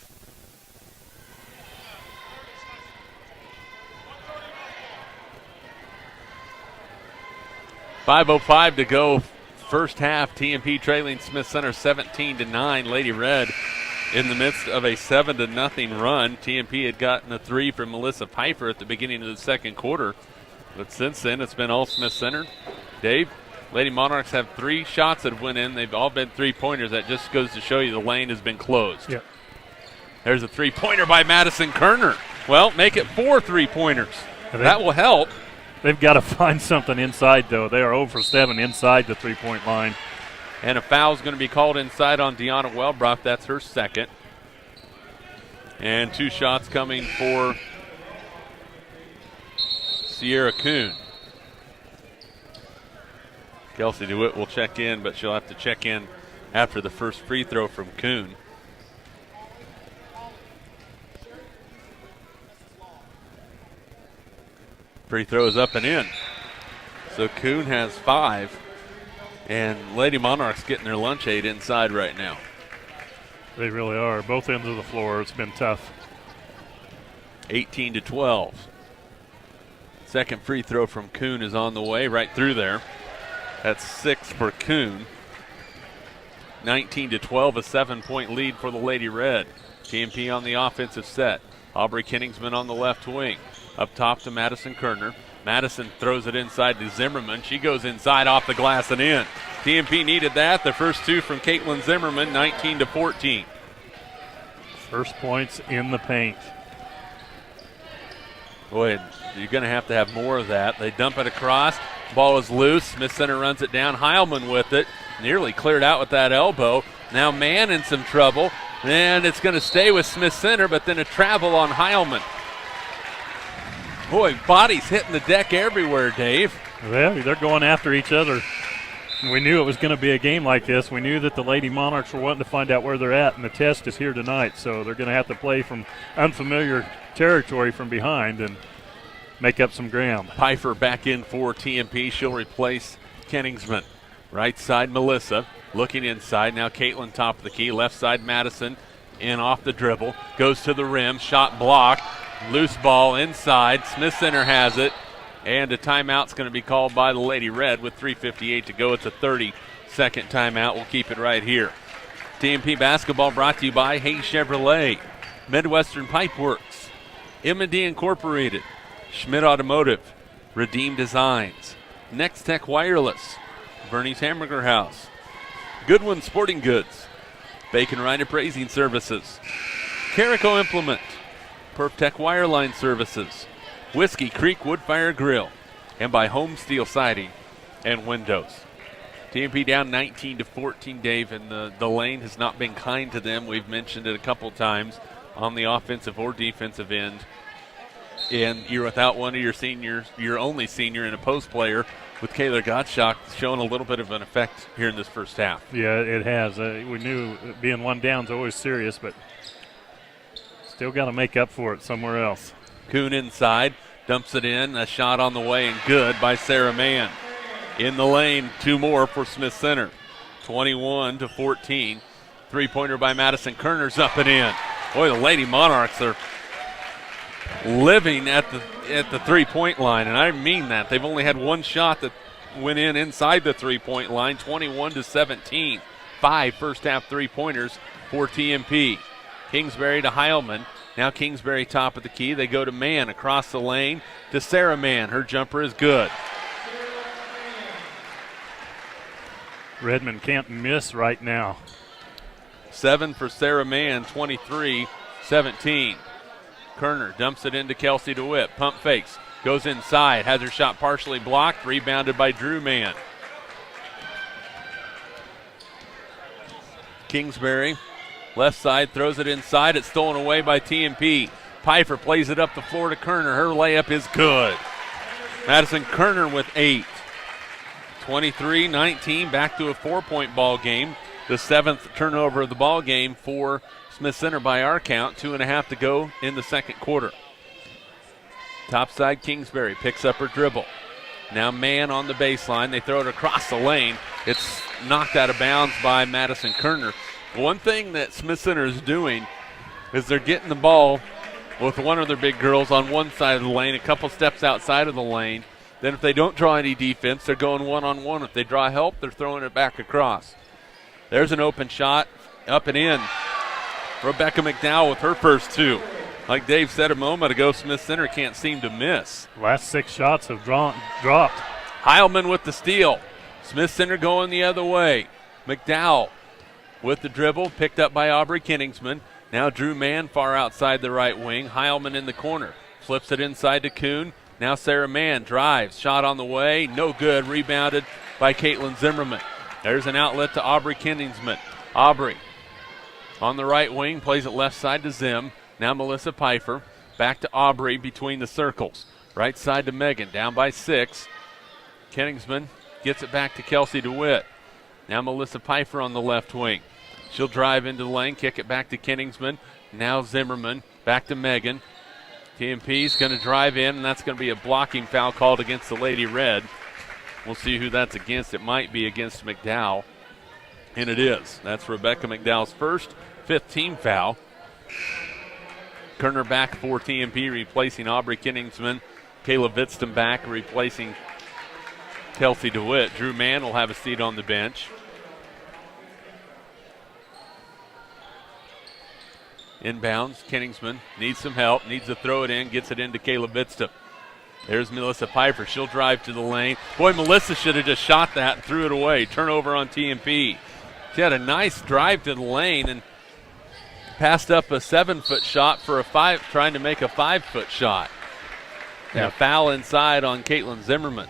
5:05 to go first half. TMP trailing Smith Center 17-9. Lady Red in the midst of a 7-0 run. TMP had gotten a 3 from Melissa Pfeiffer at the beginning of the second quarter, but since then it's been all Smith Center. Dave, Lady Monarchs have 3 shots that went in. They've all been 3-pointers. That just goes to show you the lane has been closed. Yep. There's a 3-pointer by Madison Kerner. Well, make it 4 3-pointers. That will help. They've got to find something inside, though. They are 0 for 7 inside the 3-point line. And a foul is going to be called inside on Deanna Welbrock. That's her second. And 2 shots coming for Sierra Kuhn. Kelsey DeWitt will check in, but she'll have to check in after the first free throw from Kuhn. Free throw is up and in. So Kuhn has 5. And Lady Monarchs getting their lunch aid inside right now. They really are. Both ends of the floor. It's been tough. 18-12. Second free throw from Kuhn is on the way, right through there. That's 6 for Kuhn. 19-12, a 7-point lead for the Lady Red. TMP on the offensive set. Aubrey Kenningsman on the left wing. Up top to Madison Kerner. Madison throws it inside to Zimmerman. She goes inside off the glass and in. TMP needed that. The first 2 from Caitlin Zimmerman, 19-14. First points in the paint. Boy, you're going to have more of that. They dump it across. Ball is loose. Smith Center runs it down. Heilman with it. Nearly cleared out with that elbow. Now Mann in some trouble. And it's going to stay with Smith Center, but then a travel on Heilman. Boy, bodies hitting the deck everywhere, Dave. Well, they're going after each other. We knew it was going to be a game like this. We knew that the Lady Monarchs were wanting to find out where they're at, and the test is here tonight. So they're going to have to play from unfamiliar territory from behind and make up some ground. Pfeiffer back in for TMP. She'll replace Kenningsman. Right side, Melissa. Looking inside. Now Caitlin top of the key. Left side, Madison. In off the dribble. Goes to the rim. Shot blocked. Loose ball inside. Smith Center has it. And a timeout's going to be called by the Lady Red with 3:58 to go. It's a 30-second timeout. We'll keep it right here. TMP basketball brought to you by Hayes Chevrolet, Midwestern Pipeworks, M&D Incorporated, Schmidt Automotive, Redeem Designs, Nextech Wireless, Bernie's Hamburger House, Goodwin Sporting Goods, Bacon Ryan Appraising Services, Carico Implement, Perftech Wireline Services, Whiskey Creek Wood Fire Grill, and by Home Steel Siding and Windows. TMP down 19-14, Dave, and the lane has not been kind to them. We've mentioned it a couple times on the offensive or defensive end. And you're without one of your seniors, your only senior and a post player, with Kayla Gottschalk showing a little bit of an effect here in this first half. Yeah, it has. We knew being one down is always serious, but still got to make up for it somewhere else. Kuhn inside, dumps it in, a shot on the way and good by Sarah Mann. In the lane, 2 more for Smith Center. 21-14. Three-pointer by Madison Kerner's up and in. Boy, the Lady Monarchs are living at the three-point line, and I mean that. They've only had one shot that went in inside the three-point line, 21-17. 5 first-half three-pointers for TMP. Kingsbury to Heilman. Now Kingsbury top of the key. They go to Mann across the lane to Sarah Mann. Her jumper is good. Redmond can't miss right now. 7 for Sarah Mann, 23-17. Kerner dumps it into Kelsey DeWitt. Pump fakes. Goes inside. Has her shot partially blocked. Rebounded by Drew Mann. Kingsbury, left side, throws it inside. It's stolen away by TMP. Pfeiffer plays it up the floor to Kerner. Her layup is good. Madison Kerner with 8. 23-19, back to a 4-point ball game. The 7th turnover of the ball game for Smith Center by our count. 2.5 to go in the second quarter. Topside Kingsbury picks up her dribble. Now Mann on the baseline. They throw it across the lane. It's knocked out of bounds by Madison Kerner. One thing that Smith Center is doing is they're getting the ball with one of their big girls on one side of the lane, a couple steps outside of the lane. Then if they don't draw any defense, they're going one-on-one. If they draw help, they're throwing it back across. There's an open shot, up and in. Rebecca McDowell with her first 2. Like Dave said a moment ago, Smith Center can't seem to miss. Last 6 shots have dropped. Heilman with the steal. Smith Center going the other way. McDowell with the dribble, picked up by Aubrey Kenningsman. Now Drew Mann far outside the right wing. Heilman in the corner. Flips it inside to Kuhn. Now Sarah Mann drives. Shot on the way. No good. Rebounded by Caitlin Zimmerman. There's an outlet to Aubrey Kenningsman. Aubrey on the right wing. Plays it left side to Zim. Now Melissa Pfeiffer. Back to Aubrey between the circles. Right side to Megan. Down by 6. Kenningsman gets it back to Kelsey DeWitt. Now Melissa Pfeiffer on the left wing. She'll drive into the lane. Kick it back to Kenningsman. Now Zimmerman. Back to Megan. TMP's going to drive in, and that's going to be a blocking foul called against the Lady Red. We'll see who that's against. It might be against McDowell, and it is. That's Rebecca McDowell's first, 5th team foul. Kerner back for TMP, replacing Aubrey Kenningsman. Kayla Vidston back, replacing Kelsey DeWitt. Drew Mann will have a seat on the bench. Inbounds, Kenningsman needs some help, needs to throw it in, gets it into Kayla Vidston. There's Melissa Pfeiffer. She'll drive to the lane. Boy, Melissa should have just shot that and threw it away. Turnover on TMP. She had a nice drive to the lane and passed up a 7-foot shot for a 5, trying to make a 5-foot shot. And a foul inside on Caitlin Zimmerman.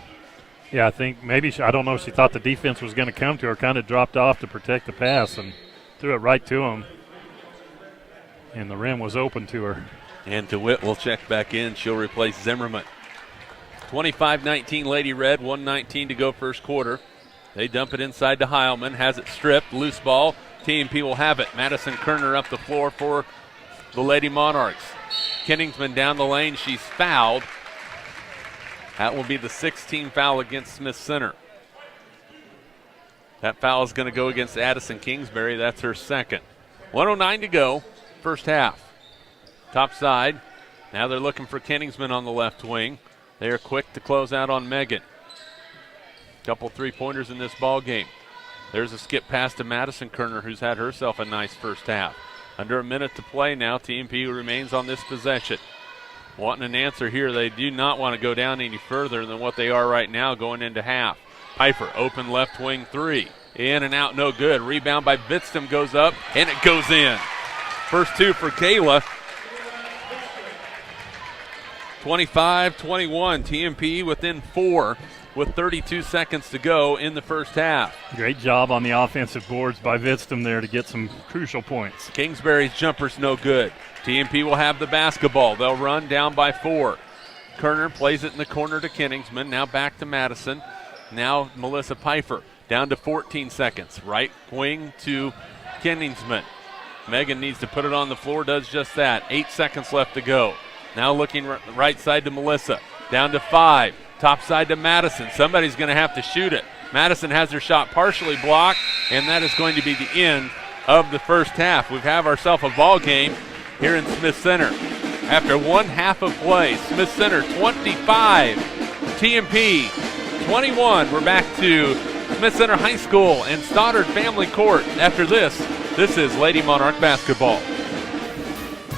Yeah, I think maybe, I don't know if she thought the defense was going to come to her, kind of dropped off to protect the pass and threw it right to him. And the rim was open to her. And DeWitt will check back in. She'll replace Zimmerman. 25-19 Lady Red, 1:19 to go first quarter. They dump it inside to Heilman. Has it stripped. Loose ball. TMP will have it. Madison Kerner up the floor for the Lady Monarchs. Kenningsman down the lane. She's fouled. That will be the 16th foul against Smith Center. That foul is going to go against Addison Kingsbury. That's her second. 1:09 to go. First half. Top side. Now they're looking for Kenningsman on the left wing. They are quick to close out on Megan. Couple three-pointers in this ball game. There's a skip pass to Madison Kerner, who's had herself a nice first half. Under a minute to play now. TMP remains on this possession. Wanting an answer here. They do not want to go down any further than what they are right now going into half. Pfeiffer, open left wing 3. In and out, no good. Rebound by Vidston goes up, and it goes in. First 2 for Kayla. 25-21. TMP within 4 with 32 seconds to go in the first half. Great job on the offensive boards by Vidston there to get some crucial points. Kingsbury's jumper's no good. TMP will have the basketball. They'll run down by 4. Kerner plays it in the corner to Kenningsman. Now back to Madison. Now Melissa Pfeiffer down to 14 seconds. Right wing to Kenningsman. Megan needs to put it on the floor, does just that. 8 seconds left to go. Now looking right side to Melissa. Down to 5. Top side to Madison. Somebody's going to have to shoot it. Madison has her shot partially blocked, and that is going to be the end of the first half. We have ourselves a ball game here in Smith Center. After one half of play, Smith Center 25, TMP 21. We're back to Smith Center High School and Stoddard Family Court. After this is Lady Monarch basketball.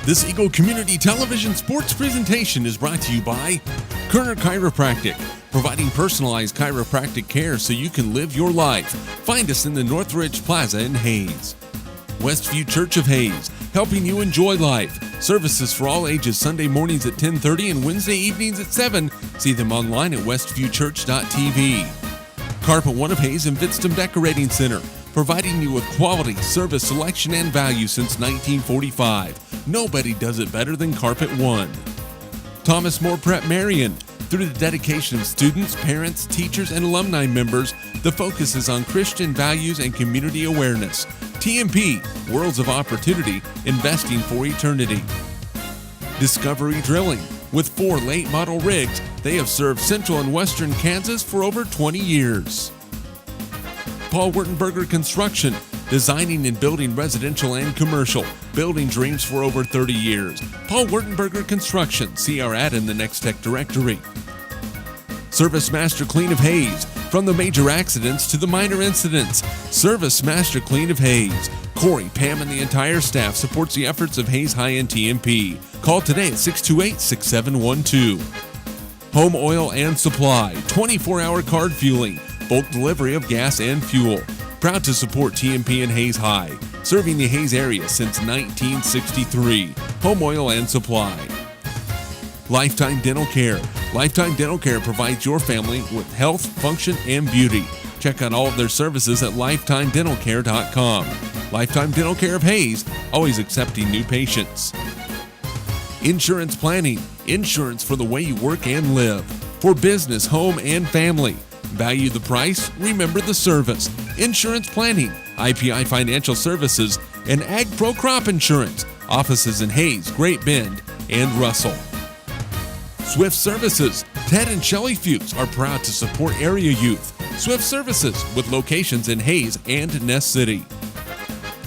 This Eagle Community Television sports presentation is brought to you by Kerner Chiropractic, providing personalized chiropractic care so you can live your life. Find us in the Northridge Plaza in Hayes. Westview Church of Hayes, helping you enjoy life. Services for all ages Sunday mornings at 10:30 and Wednesday evenings at 7. See them online at westviewchurch.tv. Carpet One of Hayes and Vidstem Decorating Center, providing you with quality, service, selection, and value since 1945. Nobody does it better than Carpet One. Thomas More Prep Marion. Through the dedication of students, parents, teachers, and alumni members, the focus is on Christian values and community awareness. TMP, Worlds of Opportunity, investing for eternity. Discovery Drilling. With 4 late model rigs, they have served central and western Kansas for over 20 years. Paul Wurtenberger Construction, designing and building residential and commercial, building dreams for over 30 years. Paul Wurtenberger Construction, see our ad in the Next Tech directory. Service Master Clean of Hayes, from the major accidents to the minor incidents. Service Master Clean of Hayes. Corey, Pam, and the entire staff supports the efforts of Hayes High and TMP. Call today at 628-6712. Home Oil and Supply, 24-hour card fueling, bulk delivery of gas and fuel. Proud to support TMP and Hayes High, serving the Hayes area since 1963. Home Oil and Supply. Lifetime Dental Care. Lifetime Dental Care provides your family with health, function, and beauty. Check out all of their services at lifetimedentalcare.com. Lifetime Dental Care of Hayes, always accepting new patients. Insurance Planning. Insurance for the way you work and live. For business, home, and family. Value the price, remember the service. Insurance Planning, IPI Financial Services, and Ag Pro Crop Insurance. Offices in Hayes, Great Bend, and Russell. Swift Services. Ted and Shelley Fuchs are proud to support area youth. Swift Services, with locations in Hayes and Ness City.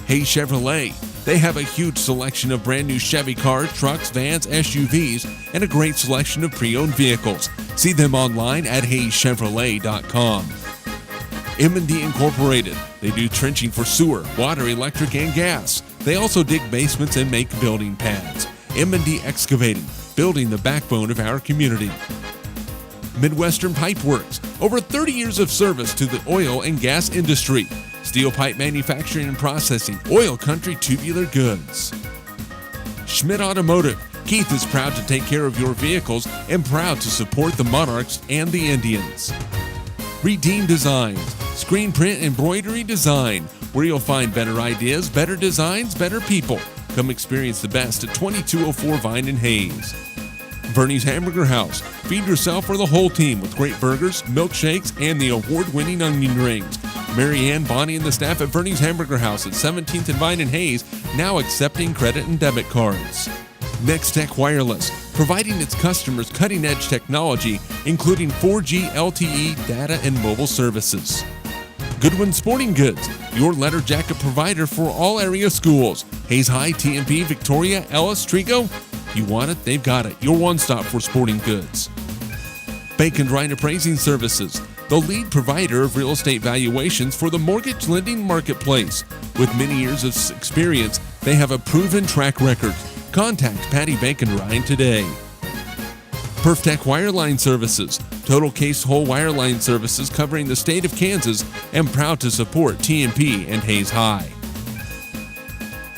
Hayes Chevrolet. They have a huge selection of brand new Chevy cars, trucks, vans, SUVs, and a great selection of pre-owned vehicles. See them online at hayeschevrolet.com. M&D Incorporated. They do trenching for sewer, water, electric, and gas. They also dig basements and make building pads. M&D Excavating, building the backbone of our community. Midwestern Pipe Works. Over 30 years of service to the oil and gas industry. Steel pipe manufacturing and processing, oil country tubular goods. Schmidt Automotive. Keith is proud to take care of your vehicles and proud to support the Monarchs and the Indians. Redeem Designs. Screen print embroidery design, where you'll find better ideas, better designs, better people. Come experience the best at 2204 Vine and Hayes. Bernie's Hamburger House. Feed yourself or the whole team with great burgers, milkshakes, and the award-winning onion rings. Mary Ann, Bonnie, and the staff at Bernie's Hamburger House at 17th and Vine and Hayes, now accepting credit and debit cards. Next Tech Wireless, providing its customers cutting-edge technology, including 4G LTE data and mobile services. Goodwin Sporting Goods, your letter jacket provider for all area schools. Hayes High, TMP, Victoria, Ellis, Trigo. You want it, they've got it. Your one-stop for sporting goods. Bacon Ryan Appraising Services, the lead provider of real estate valuations for the mortgage lending marketplace. With many years of experience, they have a proven track record. Contact Patty Bacon Ryan today. PerfTech Wireline Services, total case whole wireline services covering the state of Kansas, and proud to support TMP and Hayes High.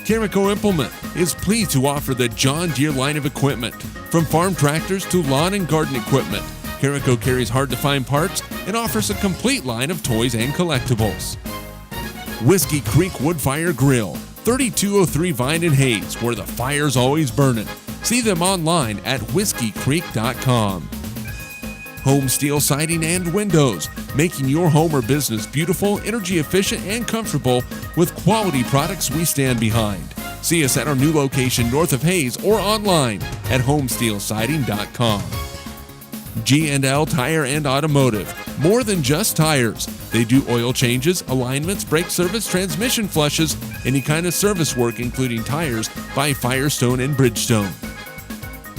Carico Implement is pleased to offer the John Deere line of equipment. From farm tractors to lawn and garden equipment, Carico carries hard-to-find parts and offers a complete line of toys and collectibles. Whiskey Creek Wood Fire Grill, 3203 Vine and Hayes, where the fire's always burning. See them online at whiskeycreek.com. Home Steel Siding and Windows, making your home or business beautiful, energy efficient, and comfortable with quality products we stand behind. See us at our new location north of Hayes or online at homesteelsiding.com. G&L Tire and Automotive, more than just tires. They do oil changes, alignments, brake service, transmission flushes, any kind of service work including tires by Firestone and Bridgestone.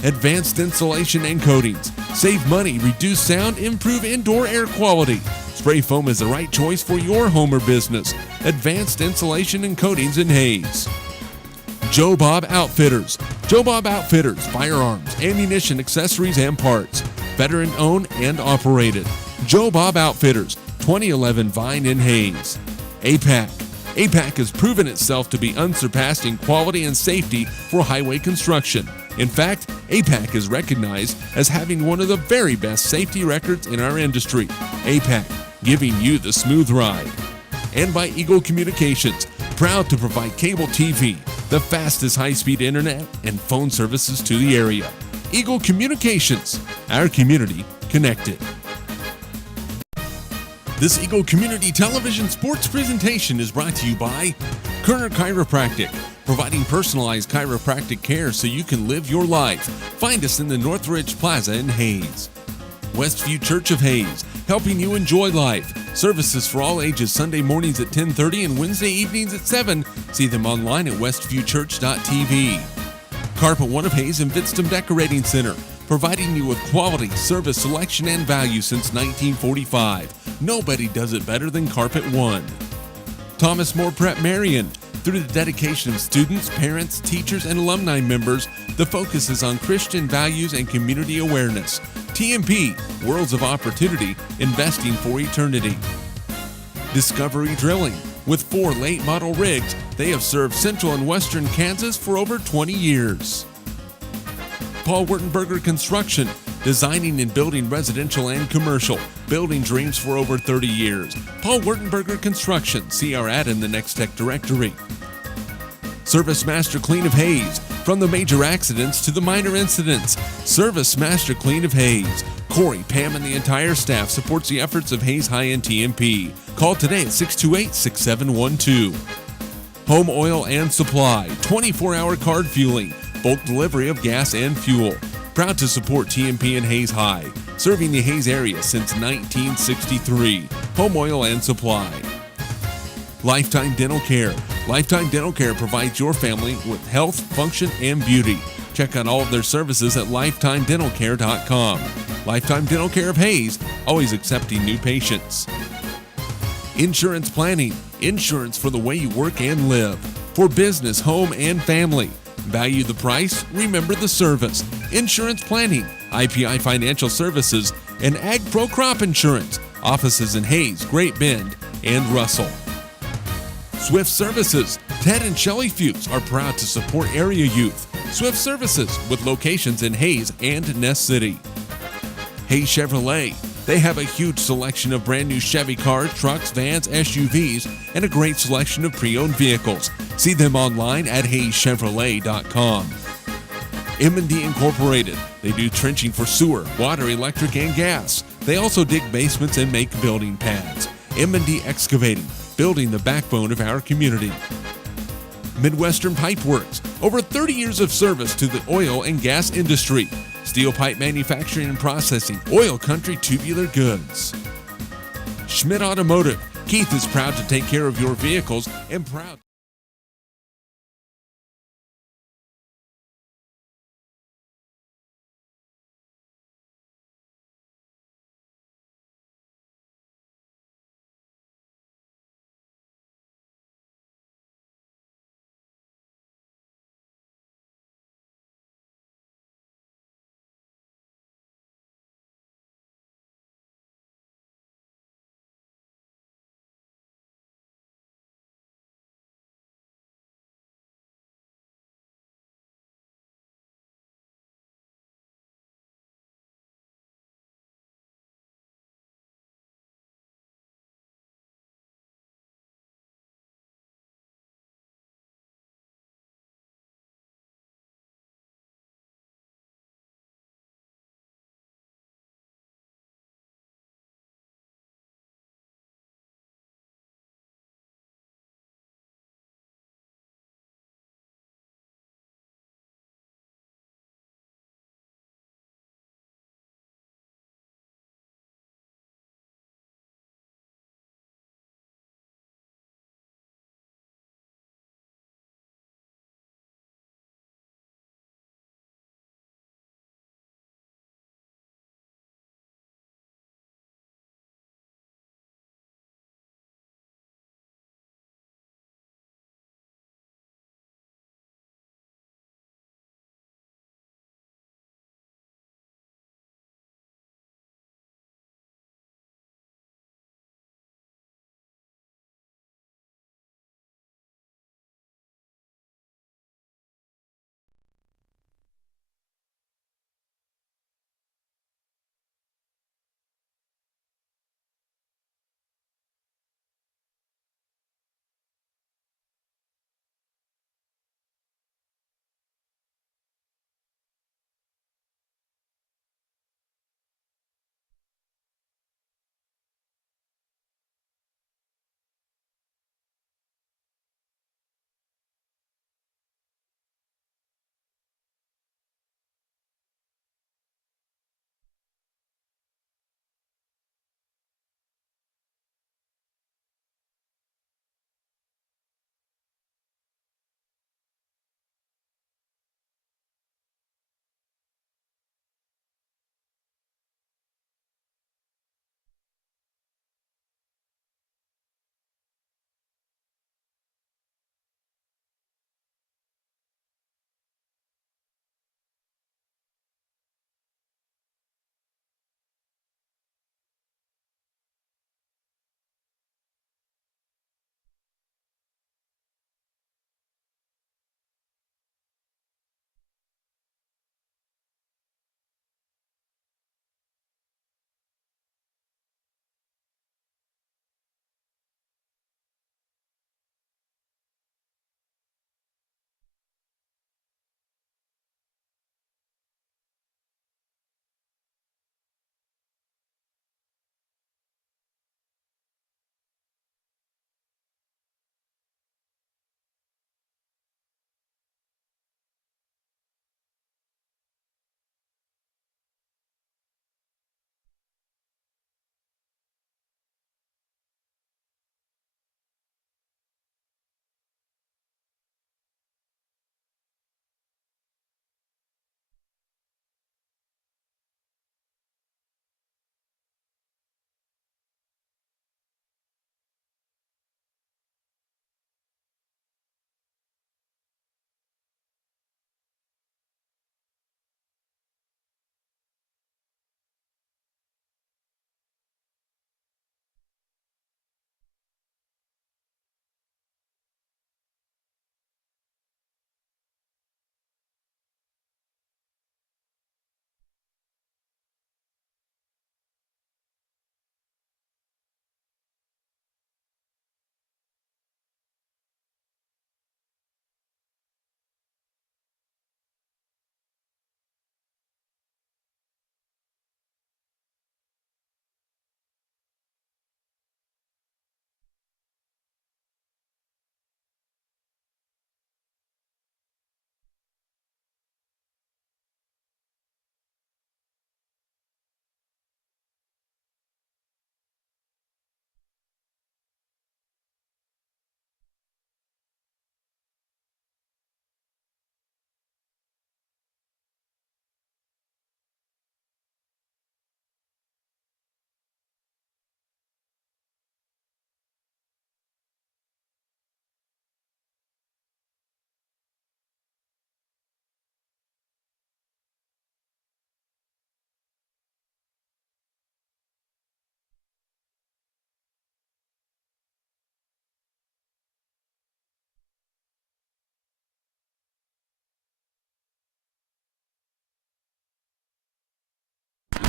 Advanced Insulation and Coatings. Save money, reduce sound, improve indoor air quality. Spray foam is the right choice for your home or business. Advanced Insulation and Coatings in Hayes. Joe Bob Outfitters. Joe Bob Outfitters, firearms, ammunition, accessories, and parts. Veteran owned and operated. Joe Bob Outfitters, 2011 Vine in Hayes. APAC. APAC has proven itself to be unsurpassed in quality and safety for highway construction. In fact, APAC is recognized as having one of the very best safety records in our industry. APAC, giving you the smooth ride. And by Eagle Communications, proud to provide cable TV, the fastest high-speed internet, and phone services to the area. Eagle Communications, our community connected. This Eagle Community Television sports presentation is brought to you by Kerner Chiropractic, providing personalized chiropractic care so you can live your life. Find us in the Northridge Plaza in Hayes. Westview Church of Hayes, helping you enjoy life. Services for all ages Sunday mornings at 10:30 and Wednesday evenings at 7. See them online at westviewchurch.tv. Carpet One of Hayes and Vidstem Decorating Center, providing you with quality, service, selection, and value since 1945. Nobody does it better than Carpet One. Thomas More Prep Marion. Through the dedication of students, parents, teachers, and alumni members, the focus is on Christian values and community awareness. TMP, Worlds of Opportunity, investing for eternity. Discovery Drilling. With 4 late model rigs, they have served central and western Kansas for over 20 years. Paul Wurtenberger Construction, designing and building residential and commercial, building dreams for over 30 years. Paul Wurtenberger Construction, see our ad in the Next Tech directory. Service Master Clean of Hayes, from the major accidents to the minor incidents. Service Master Clean of Hayes. Corey, Pam, and the entire staff supports the efforts of Hayes High-End TMP. Call today at 628-6712. Home Oil and Supply, 24-hour card fueling, bulk delivery of gas and fuel. Proud to support TMP and Hayes High, serving the Hayes area since 1963. Home Oil and Supply. Lifetime Dental Care. Lifetime Dental Care provides your family with health, function, and beauty. Check out all of their services at lifetimedentalcare.com. Lifetime Dental Care of Hayes, always accepting new patients. Insurance Planning. Insurance for the way you work and live. For business, home, and family. Value the price, remember the service. Insurance Planning, IPI Financial Services, and Ag Pro Crop Insurance. Offices in Hayes, Great Bend, and Russell. Swift Services. Ted and Shelley Fuchs are proud to support area youth. Swift Services, with locations in Hayes and Ness City. Hayes Chevrolet. They have a huge selection of brand new Chevy cars, trucks, vans, SUVs, and a great selection of pre-owned vehicles. See them online at hayeschevrolet.com. M&D Incorporated. They do trenching for sewer, water, electric, and gas. They also dig basements and make building pads. M&D Excavating, building the backbone of our community. Midwestern Pipe Works, over 30 years of service to the oil and gas industry. Steel pipe manufacturing and processing, oil country tubular goods. Schmidt Automotive. Keith is proud to take care of your vehicles and proud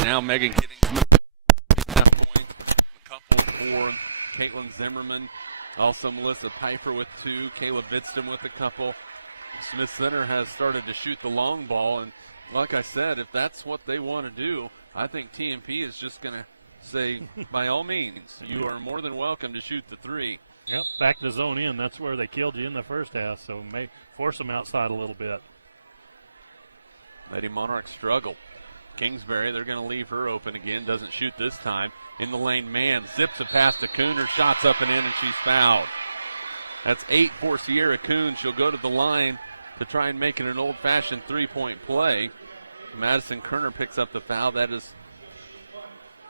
now Megan Kiddings half points. A couple for Caitlin Zimmerman. Also Melissa Piper with 2. Kayla Bitston with a couple. Smith Center has started to shoot the long ball, and like I said, if that's what they want to do, I think TMP is just going to say, by all means, you are more than welcome to shoot the 3. Yep, back to zone in. That's where they killed you in the first half, so may force them outside a little bit. Lady Monarch struggle. Kingsbury, they're going to leave her open again. Doesn't shoot this time. In the lane, man zips a pass to Kuhn. Her shot's up and in, and she's fouled. That's 8 for Sierra Kuhn. She'll go to the line to try and make it an old-fashioned 3-point play. Madison Kerner picks up the foul. That is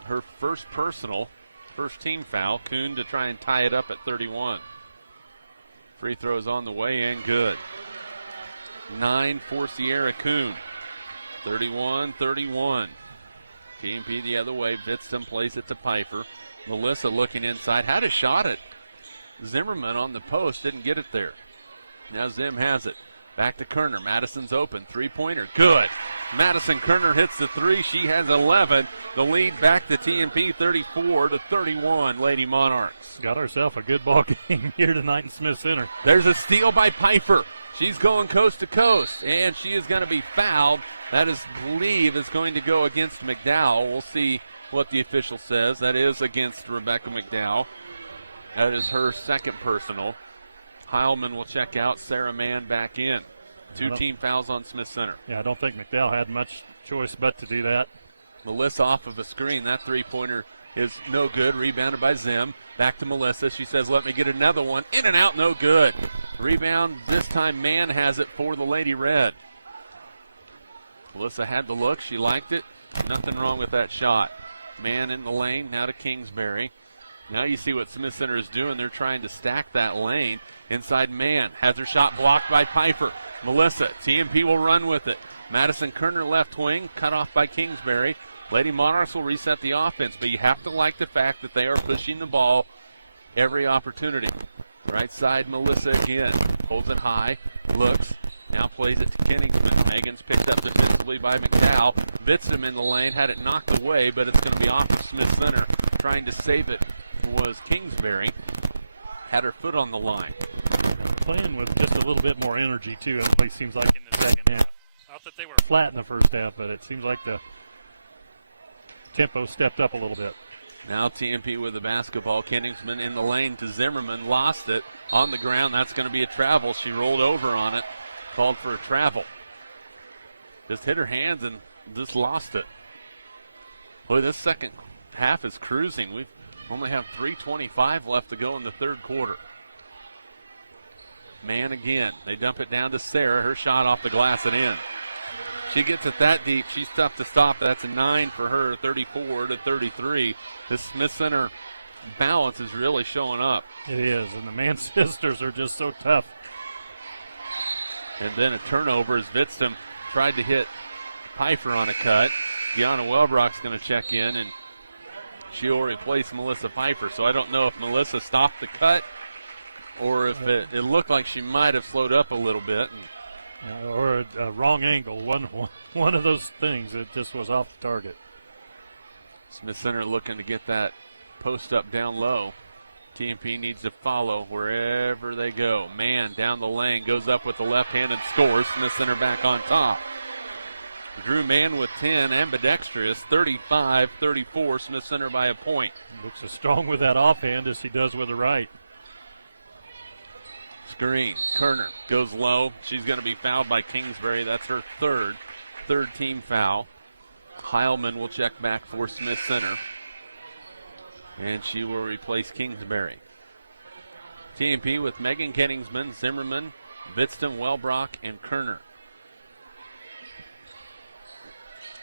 her first team foul. Kuhn to try and tie it up at 31. Free throws on the way and good. 9 for Sierra Kuhn. 31-31. TMP the other way. Bitston plays it to Piper. Melissa looking inside. Had a shot at Zimmerman on the post. Didn't get it there. Now Zim has it. Back to Kerner. Madison's open. 3-pointer. Good. Madison Kerner hits the 3. She has 11. The lead back to TMP 34-31. Lady Monarchs. Got herself a good ball game here tonight in Smith Center. There's a steal by Piper. She's going coast to coast, and she is going to be fouled. That is, believe, is going to go against McDowell. We'll see what the official says. That is against Rebecca McDowell. That is her second personal. Heilman will check out. Sarah Mann back in. 2 team fouls on Smith Center. Yeah, I don't think McDowell had much choice but to do that. Melissa off of the screen. That 3-pointer is no good. Rebounded by Zim. Back to Melissa. She says, let me get another one. In and out, no good. Rebound, this time Mann has it for the Lady Red. Melissa had the look. She liked it. Nothing wrong with that shot. Mann in the lane. Now to Kingsbury. Now you see what Smith Center is doing. They're trying to stack that lane. Inside Mann has her shot blocked by Piper. Melissa, TMP will run with it. Madison Kerner left wing, cut off by Kingsbury. Lady Monarchs will reset the offense, but you have to like the fact that they are pushing the ball every opportunity. Right side, Melissa again. Holds it high, looks, now plays it to Kenningsman. Megan's picked up defensively by McDowell. Bitston in the lane, had it knocked away, but it's going to be off of Smith Center. Trying to save it was Kingsbury. Had her foot on the line. Playing with just a little bit more energy, too, it seems like in the second half. Not that they were flat in the first half, but it seems like the tempo stepped up a little bit. Now TMP with the basketball. Kenningsman in the lane to Zimmerman. Lost it on the ground. That's going to be a travel. She rolled over on it. Called for a travel. Just hit her hands and just lost it. Boy, this second half is cruising. We only have 3:25 left to go in the third quarter. Mann again. They dump it down to Sarah. Her shot off the glass and in. She gets it that deep. She's tough to stop. That's a 9 for her, 34-33. This Smith Center balance is really showing up. It is, and the Mann sisters are just so tough. And then a turnover as Bitston tried to hit Piper on a cut. Deanna Welbrock's going to check in, and she'll replace Melissa Piper. So I don't know if Melissa stopped the cut or if it looked like she might have slowed up a little bit. Or a wrong angle. One of those things. It just was off the target. Smith Center looking to get that post up down low. TMP needs to follow wherever they go. Mann down the lane, goes up with the left hand and scores. Smith Center back on top. Drew Mann with 10, ambidextrous, 35-34. Smith Center by a point. Looks as strong with that offhand as he does with the right. Screen. Kerner goes low. She's going to be fouled by Kingsbury. That's her third team foul. Heilman will check back for Smith Center. And she will replace Kingsbury. TMP with Megan Kenningsman, Zimmerman, Bitston, Welbrock, and Kerner.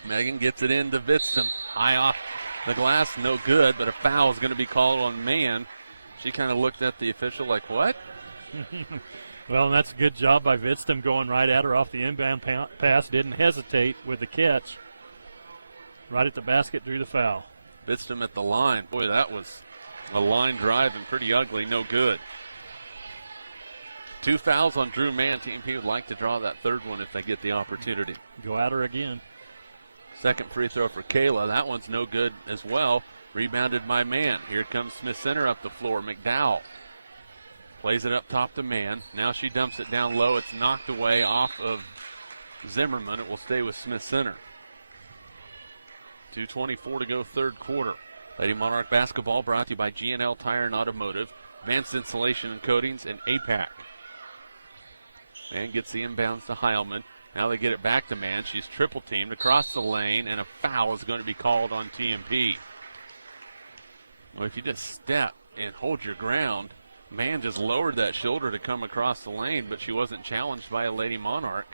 Megan gets it into Bitston. High off the glass, no good, but a foul is going to be called on Mann. She kind of looked at the official like, what? Well, and that's a good job by Bitston going right at her off the inbound pass. Didn't hesitate with the catch. Right at the basket, drew the foul. Bitston at the line. Boy, that was a line drive and pretty ugly. No good. 2 fouls on Drew Mann. TMP would like to draw that third one if they get the opportunity. Go at her again. Second free throw for Kayla. That one's no good as well. Rebounded by Mann. Here comes Smith Center up the floor. McDowell plays it up top to Mann. Now she dumps it down low. It's knocked away off of Zimmerman. It will stay with Smith Center. 2:24 to go, third quarter. Lady Monarch basketball brought to you by G&L Tire and Automotive, Advanced Insulation and Coatings, and APAC. Mann gets the inbounds to Heilman. Now they get it back to Mann. She's triple teamed across the lane, and a foul is going to be called on TMP. Well, if you just step and hold your ground, Mann just lowered that shoulder to come across the lane, but she wasn't challenged by a Lady Monarch.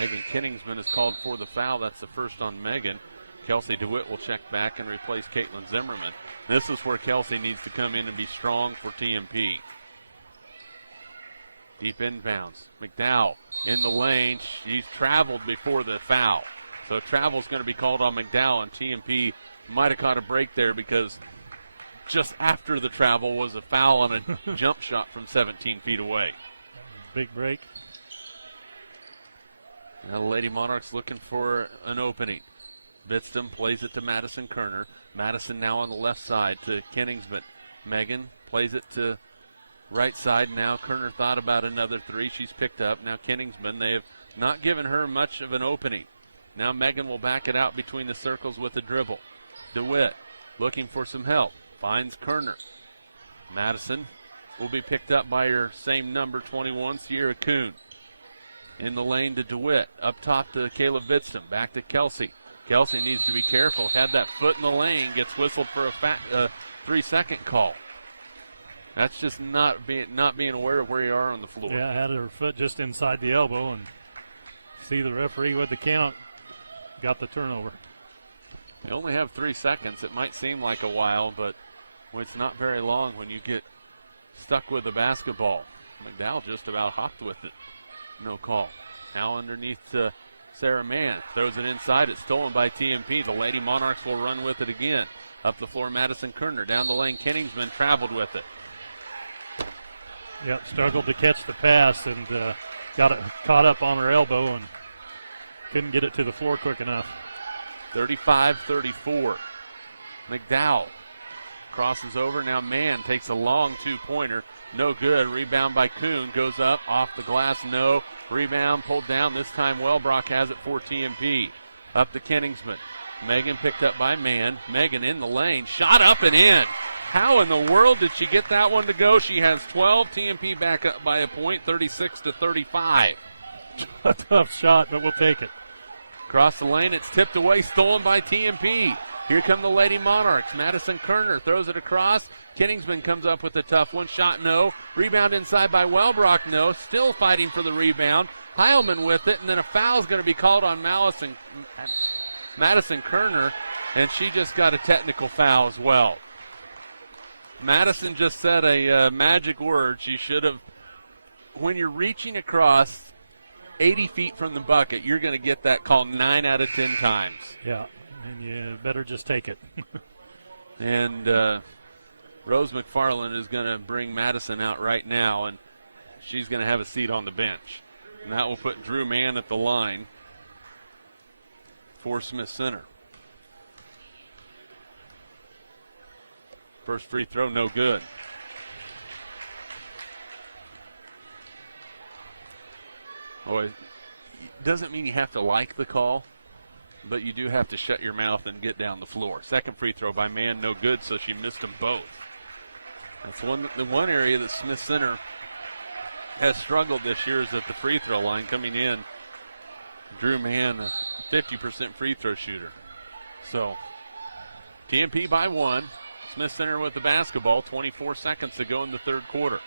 Megan Kenningsman is called for the foul. That's the first on Megan. Kelsey DeWitt will check back and replace Caitlin Zimmerman. This is where Kelsey needs to come in and be strong for TMP. Deep inbounds. McDowell in the lane. She's traveled before the foul. So travel's going to be called on McDowell, and TMP might have caught a break there because just after the travel was a foul on a jump shot from 17 feet away. Big break. Now the Lady Monarchs looking for an opening. Bitston plays it to Madison Kerner. Madison now on the left side to Kenningsman. Megan plays it to right side. Now Kerner thought about another three. She's picked up. Now Kenningsman, they have not given her much of an opening. Now Megan will back it out between the circles with a dribble. DeWitt looking for some help. Finds Kerner. Madison will be picked up by her same number, 21, Sierra Kuhn. In the lane to DeWitt. Up top to Caleb Bitston. Back to Kelsey. Kelsey needs to be careful. Had that foot in the lane. Gets whistled for a 3-second call. That's just not being aware of where you are on the floor. Yeah, had her foot just inside the elbow, and see the referee with the count. Got the turnover. You only have 3 seconds. It might seem like a while, but it's not very long when you get stuck with the basketball. McDowell just about hopped with it. No call. Now underneath to Sarah Mann. Throws it inside. It's stolen by TMP. The Lady Monarchs will run with it again. Up the floor, Madison Kerner. Down the lane, Kenningsman traveled with it. Yep, struggled to catch the pass and got it caught up on her elbow and couldn't get it to the floor quick enough. 35-34. McDowell crosses over. Now Mann takes a long two-pointer. No good. Rebound by Kuhn. Goes up. Off the glass. No. Rebound pulled down. This time Wellbrock has it for TMP. Up to Kenningsman. Megan picked up by Mann. Megan in the lane. Shot up and in. How in the world did she get that one to go? She has 12. TMP back up by a point. 36-35. A tough shot, but we'll take it. Across the lane. It's tipped away. Stolen by TMP. Here come the Lady Monarchs. Madison Kerner throws it across. Kenningsman comes up with a tough one. Shot no. Rebound inside by Wellbrock no. Still fighting for the rebound. Heilman with it, and then a foul is going to be called on Madison Kerner, and she just got a technical foul as well. Madison just said a magic word. She should have, when you're reaching across 80 feet from the bucket, you're going to get that call 9 out of 10 times. Yeah, and you better just take it. And Rose McFarland is going to bring Madison out right now, and she's going to have a seat on the bench. And that will put Drew Mann at the line for Smith Center. First free throw, no good. Oh, it doesn't mean you have to like the call, but you do have to shut your mouth and get down the floor. Second free throw by Mann, no good, so she missed them both. That's the one area that Smith Center has struggled this year is at the free throw line. Coming in, Drew Mann, a 50% free throw shooter. So, TMP by 1. Smith Center with the basketball. 24 seconds to go in the third quarter.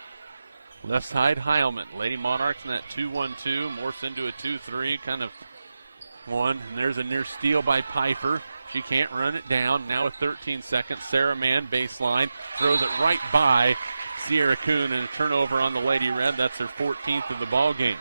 Left side, Heilman. Lady Monarchs in that 2-1-2. Morphs into a 2-3, kind of one. And there's a near steal by Piper. She can't run it down. Now with 13 seconds, Sarah Mann, baseline. Throws it right by Sierra Kuhn, and a turnover on the Lady Red. That's her 14th of the ball game.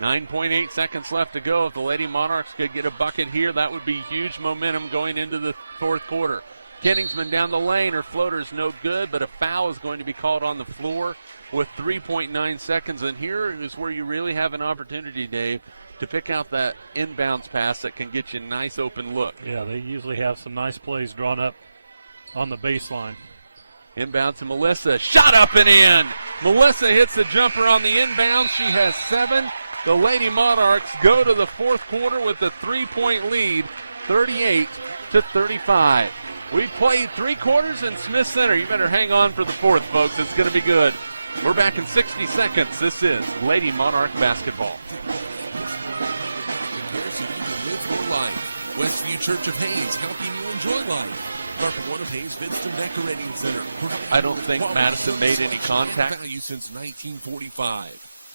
9.8 seconds left to go. If the Lady Monarchs could get a bucket here, that would be huge momentum going into the fourth quarter. Kenningsman down the lane. Her floater's no good, but a foul is going to be called on the floor with 3.9 seconds. And here is where you really have an opportunity, Dave, to pick out that inbounds pass that can get you a nice open look. Yeah, they usually have some nice plays drawn up on the baseline. Inbound to Melissa. Shot up and in. Melissa hits the jumper on the inbound. She has 7. The Lady Monarchs go to the fourth quarter with a 3-point lead, 38-35. We played 3 quarters in Smith Center. You better hang on for the fourth, folks. It's going to be good. We're back in 60 seconds. This is Lady Monarch basketball. Westview Church of Hayes, helping you enjoy life. Carpet One of Hayes Vincent Decorating Center. I don't think Madison made any contact. Value since 1945.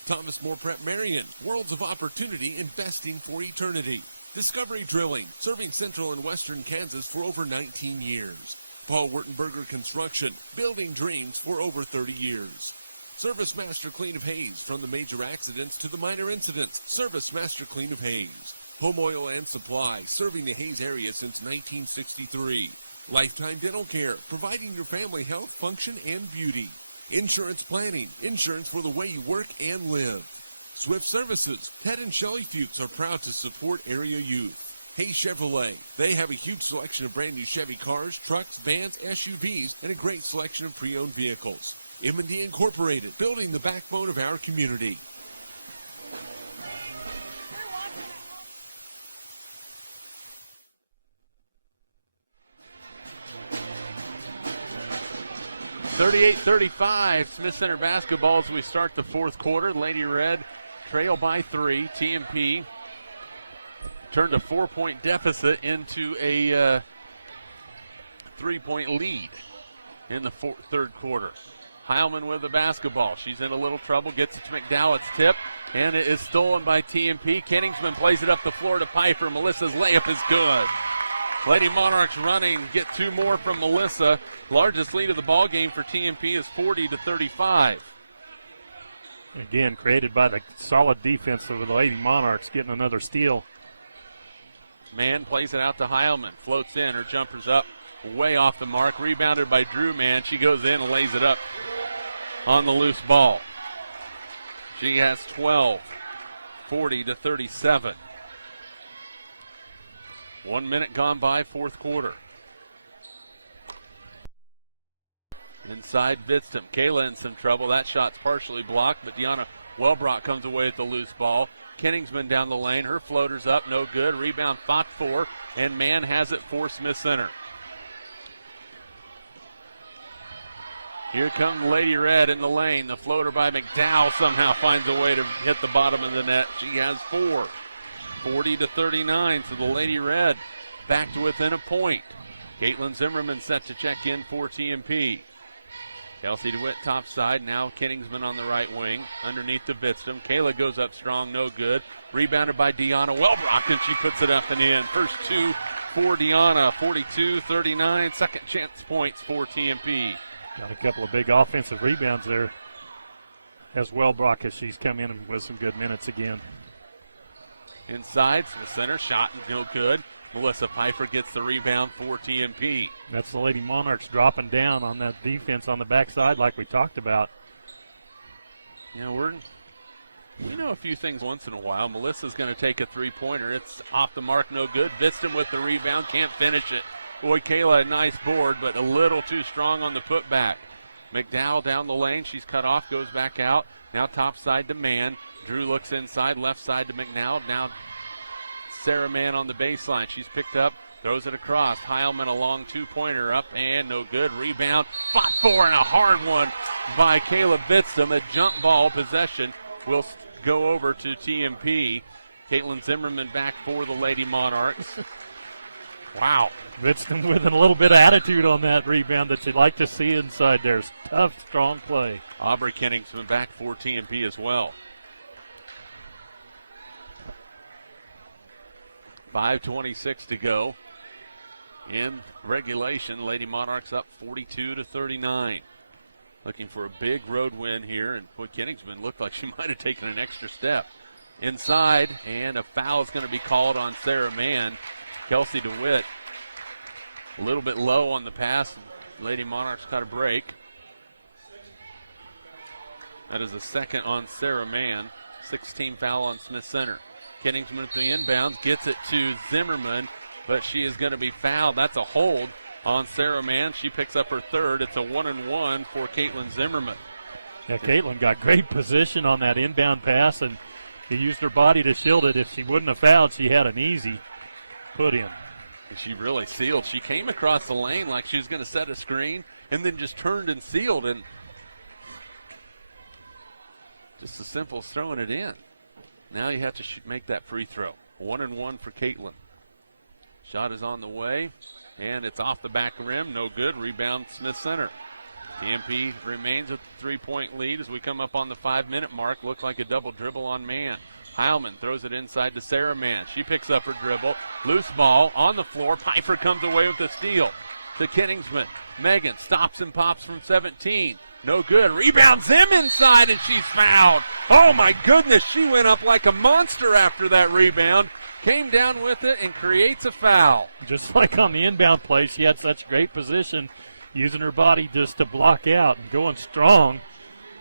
Thomas More Prep Marion, worlds of opportunity, investing for eternity. Discovery Drilling, serving central and western Kansas for over 19 years. Paul Wurtenberger Construction, building dreams for over 30 years. Service Master Clean of Hayes, from the major accidents to the minor incidents. Service Master Clean of Hayes. Home Oil and Supply, serving the Hayes area since 1963. Lifetime Dental Care, providing your family health, function, and beauty. Insurance Planning, insurance for the way you work and live. Swift Services, Ted and Shelley Fuchs are proud to support area youth. Hayes Chevrolet, they have a huge selection of brand new Chevy cars, trucks, vans, SUVs, and a great selection of pre-owned vehicles. M&D Incorporated, building the backbone of our community. (38-35) Smith Center basketball as we start the fourth quarter. Lady Red trail by 3. TMP turned a 4-point deficit into a 3-point lead in the third quarter. Heilman with the basketball. She's in a little trouble. Gets it to McDowell. It's tipped, and it is stolen by TMP. Kenningsman plays it up the floor to Piper. Melissa's layup is good. Lady Monarchs running. Get 2 more from Melissa. Largest lead of the ball game for TMP is 40-35. Again, created by the solid defense of the Lady Monarchs, getting another steal. Mann plays it out to Heilman. Floats in. Her jumper's up. Way off the mark. Rebounded by Drew Mann. She goes in and lays it up on the loose ball. She has 12. 40-37. 1 minute gone by, fourth quarter. Inside Bitsum. Kayla in some trouble. That shot's partially blocked, but Deanna Wellbrock comes away with the loose ball. Kenningsman down the lane. Her floater's up, no good. Rebound fought for, and Mann has it for Smith Center. Here comes Lady Red in the lane. The floater by McDowell somehow finds a way to hit the bottom of the net. She has 4. 40-39, so the Lady Red back to within a point. Caitlin Zimmerman set to check in for TMP. Kelsey DeWitt top side. Now Kenningsman on the right wing. Underneath the Bitsum. Kayla goes up strong, no good. Rebounded by Deanna Wellbrock, and she puts it up and in. First 2 for Deanna. 42-39. Second chance points for TMP. Got a couple of big offensive rebounds there as Wellbrock as she's come in with some good minutes again. Inside, Smith Center, shot no good. Melissa Piper gets the rebound for TMP. That's the Lady Monarchs dropping down on that defense on the backside like we talked about. You know, we know a few things once in a while. Melissa's going to take a three-pointer. It's off the mark, no good. Bitsum with the rebound, can't finish it. Boy, Kayla, a nice board, but a little too strong on the putback. McDowell down the lane. She's cut off, goes back out. Now top side to Mann. Drew looks inside, left side to McNally. Now Sarah Mann on the baseline. She's picked up, throws it across. Heilman a long 2-pointer up and no good. Rebound, fought for, and a hard one by Kayla Bitsum. A jump ball possession will go over to TMP. Caitlin Zimmerman back for the Lady Monarchs. Wow. Bitsum with a little bit of attitude on that rebound that you'd like to see inside there. Tough, strong play. Aubrey Kenningsman back for TMP as well. 5:26 to go in regulation. Lady Monarchs up 42-39. Looking for a big road win here, and boy, Kenningsman looked like she might have taken an extra step. Inside, and a foul is going to be called on Sarah Mann. Kelsey DeWitt A little bit low on the pass. Lady Monarchs got a break. That is a second on Sarah Mann. 16 foul on Smith Center. Kenningsman at the inbounds, gets it to Zimmerman, but she is going to be fouled. That's a hold on Sarah Mann. She picks up her third. It's a 1-and-1 for Caitlin Zimmerman. Yeah, Caitlin got great position on that inbound pass, and she used her body to shield it. If she wouldn't have fouled, she had an easy put in. She really sealed. She came across the lane like she was going to set a screen and then just turned and sealed, and just as simple as throwing it in. Now you have to make that free throw. 1-and-1 for Caitlin. Shot is on the way, and it's off the back rim. No good. Rebound Smith Center. TMP remains with the 3-point lead as we come up on the 5-minute mark. Looks like a double dribble on Mann. Heilman throws it inside to Sarah Mann. She picks up her dribble. Loose ball on the floor. Piper comes away with the steal to Kenningsman. Megan stops and pops from 17. No good. Rebounds him inside, and she's fouled. Oh, my goodness. She went up like a monster after that rebound. Came down with it and creates a foul. Just like on the inbound play, she had such great position, using her body just to block out and going strong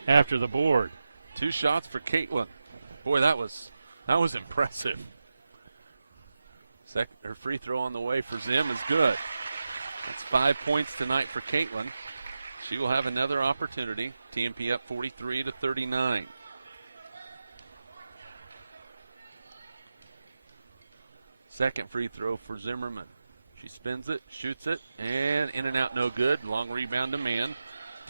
after the board. 2 shots for Caitlin. Boy, that was impressive. Her free throw on the way for Zim is good. It's 5 points tonight for Caitlin. She will have another opportunity. TMP up 43-39. Second free throw for Zimmerman. She spins it, shoots it, and in and out, no good. Long rebound to Mann.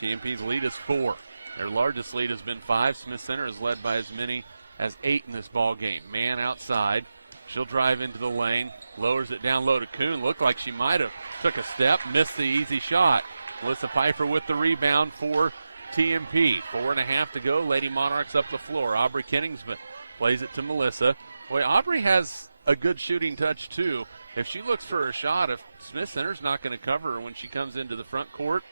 TMP's lead is 4. Their largest lead has been 5. Smith Center is led by as many as 8 in this ball game. Mann outside. She'll drive into the lane, lowers it down low to Kuhn. Looked like she might have took a step, missed the easy shot. Melissa Piper with the rebound for TMP. 4.5 to go. Lady Monarchs up the floor. Aubrey Kenningsman plays it to Melissa. Boy, Aubrey has a good shooting touch, too. If she looks for a shot, if Smith Center's not going to cover her when she comes into the front court,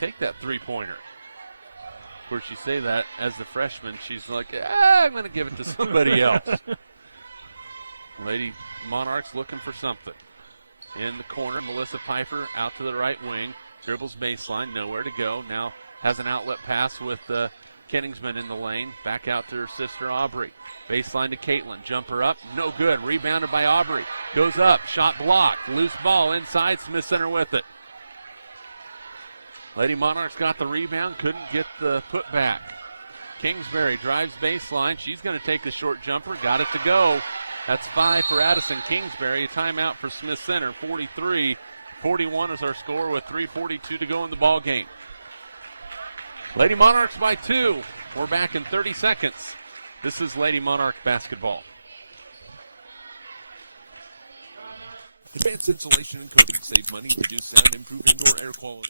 take that three-pointer. Of course, you say that as the freshman. She's like, I'm going to give it to somebody else. Lady Monarchs looking for something. In the corner, Melissa Piper out to the right wing. Dribbles baseline, nowhere to go. Now has an outlet pass with Kenningsman in the lane. Back out to her sister Aubrey. Baseline to Caitlin. Jumper up, no good. Rebounded by Aubrey. Goes up, shot blocked. Loose ball inside, Smith Center with it. Lady Monarchs got the rebound, couldn't get the putback. Kingsbury drives baseline. She's going to take the short jumper. Got it to go. That's 5 for Addison Kingsbury. A timeout for Smith Center. 43-41 is our score with 3:42 to go in the ball game. Lady Monarchs by 2. We're back in 30 seconds. This is Lady Monarch basketball. Advanced insulation and coating save money, reduce sound, improve indoor air quality.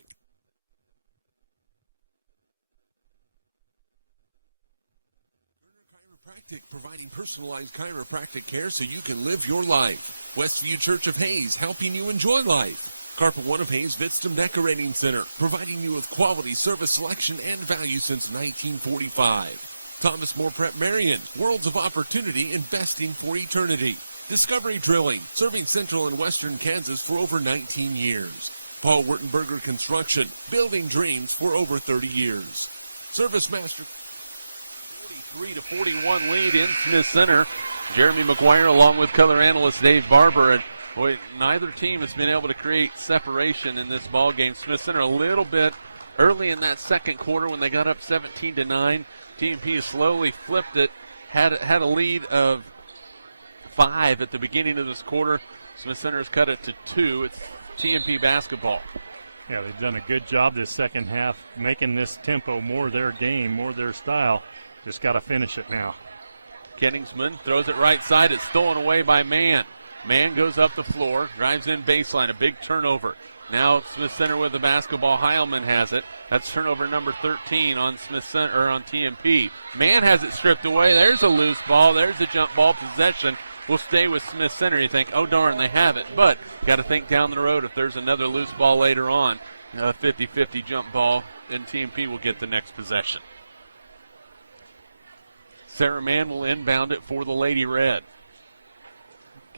Providing personalized chiropractic care so you can live your life. Westview Church of Hayes, helping you enjoy life. Carpet One of Hayes Vitstum Decorating Center, providing you with quality service selection and value since 1945. Thomas More Prep Marion, worlds of opportunity, investing for eternity. Discovery Drilling, serving central and western Kansas for over 19 years. Paul Wurtenberger Construction, building dreams for over 30 years. Service Master. 43-41 lead in Smith Center. Jeremy McGuire along with color analyst Dave Barber. And boy, neither team has been able to create separation in this ball game. Smith Center a little bit early in that second quarter when they got up 17-9. TMP has slowly flipped it. Had a lead of 5 at the beginning of this quarter. Smith Center has cut it to 2. It's TMP basketball. Yeah, they've done a good job this second half, making this tempo more their game, more their style. Just got to finish it now. Kenningsman throws it right side. It's stolen away by Mann. Mann goes up the floor, drives in baseline, a big turnover. Now Smith Center with the basketball. Heilman has it. That's turnover number 13 on Smith Center or on TMP. Mann has it stripped away. There's a loose ball. There's a jump ball possession. Will stay with Smith Center. You think, oh darn, they have it. But got to think down the road if there's another loose ball later on. 50-50 jump ball, and TMP will get the next possession. Sarah Mann will inbound it for the Lady Red.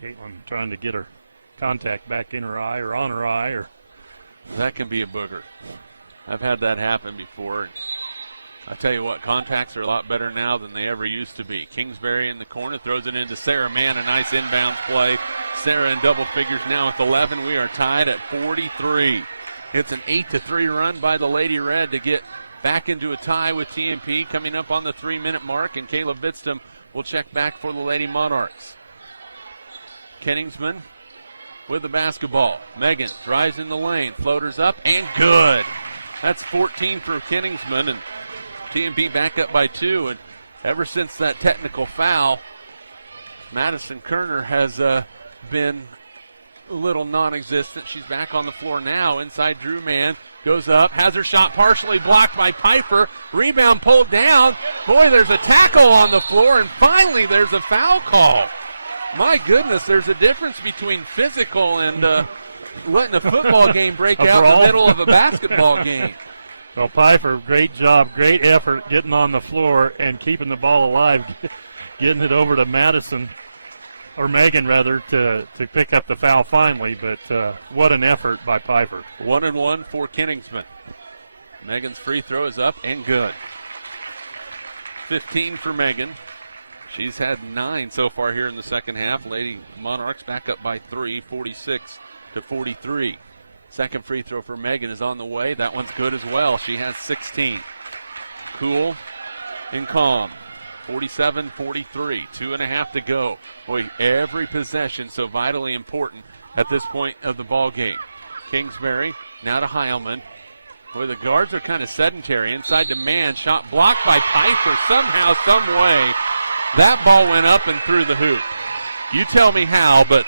Caitlin trying to get her contact back in her eye or on her eye or That can be a booger. I've had that happen before. And I tell you what, contacts are a lot better now than they ever used to be. Kingsbury in the corner throws it into Sarah Mann. A nice inbound play. Sarah in double figures now with 11. We are tied at 43. It's an 8-3 run by the Lady Red to get back into a tie with TMP coming up on the 3-minute mark. And Kayla Bitstam will check back for the Lady Monarchs. Kenningsman with the basketball. Megan drives in the lane, floaters up, and good. That's 14 for Kenningsman, and TMP back up by 2. And ever since that technical foul, Madison Kerner has been a little non-existent. She's back on the floor now. Inside Drew Mann goes up, has her shot partially blocked by Piper. Rebound pulled down. Boy, there's a tackle on the floor, and finally there's a foul call. My goodness, there's a difference between physical and letting a football game break out in the middle of a basketball game. Well, Piper, great job, great effort getting on the floor and keeping the ball alive, getting it over to Madison, or Megan rather, to pick up the foul finally. But what an effort by Piper. 1-1 for Kenningsman. Megan's free throw is up and good. 15 for Megan. She's had 9 so far here in the second half. Lady Monarchs back up by 3, 46-43. Second free throw for Megan is on the way. That one's good as well. She has 16. Cool and calm. 47-43. 2.5 to go. Boy, every possession so vitally important at this point of the ball game. Kingsbury now to Heilman. Boy, the guards are kind of sedentary. Inside to Mann. Shot blocked by Piper somehow, some way. That ball went up and through the hoop. You tell me how, but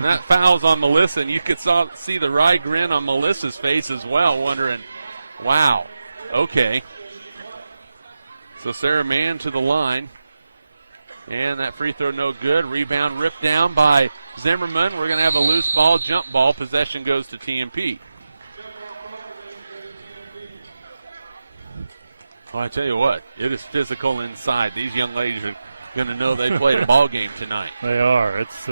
that foul's on Melissa, and you could see the wry grin on Melissa's face as well, wondering, wow, okay. So Sarah Mann to the line, and that free throw no good. Rebound ripped down by Zimmerman. We're going to have a loose ball, jump ball. Possession goes to TMP. Well, I tell you what, it is physical inside. These young ladies are going to know they played a ball game tonight. They are. It's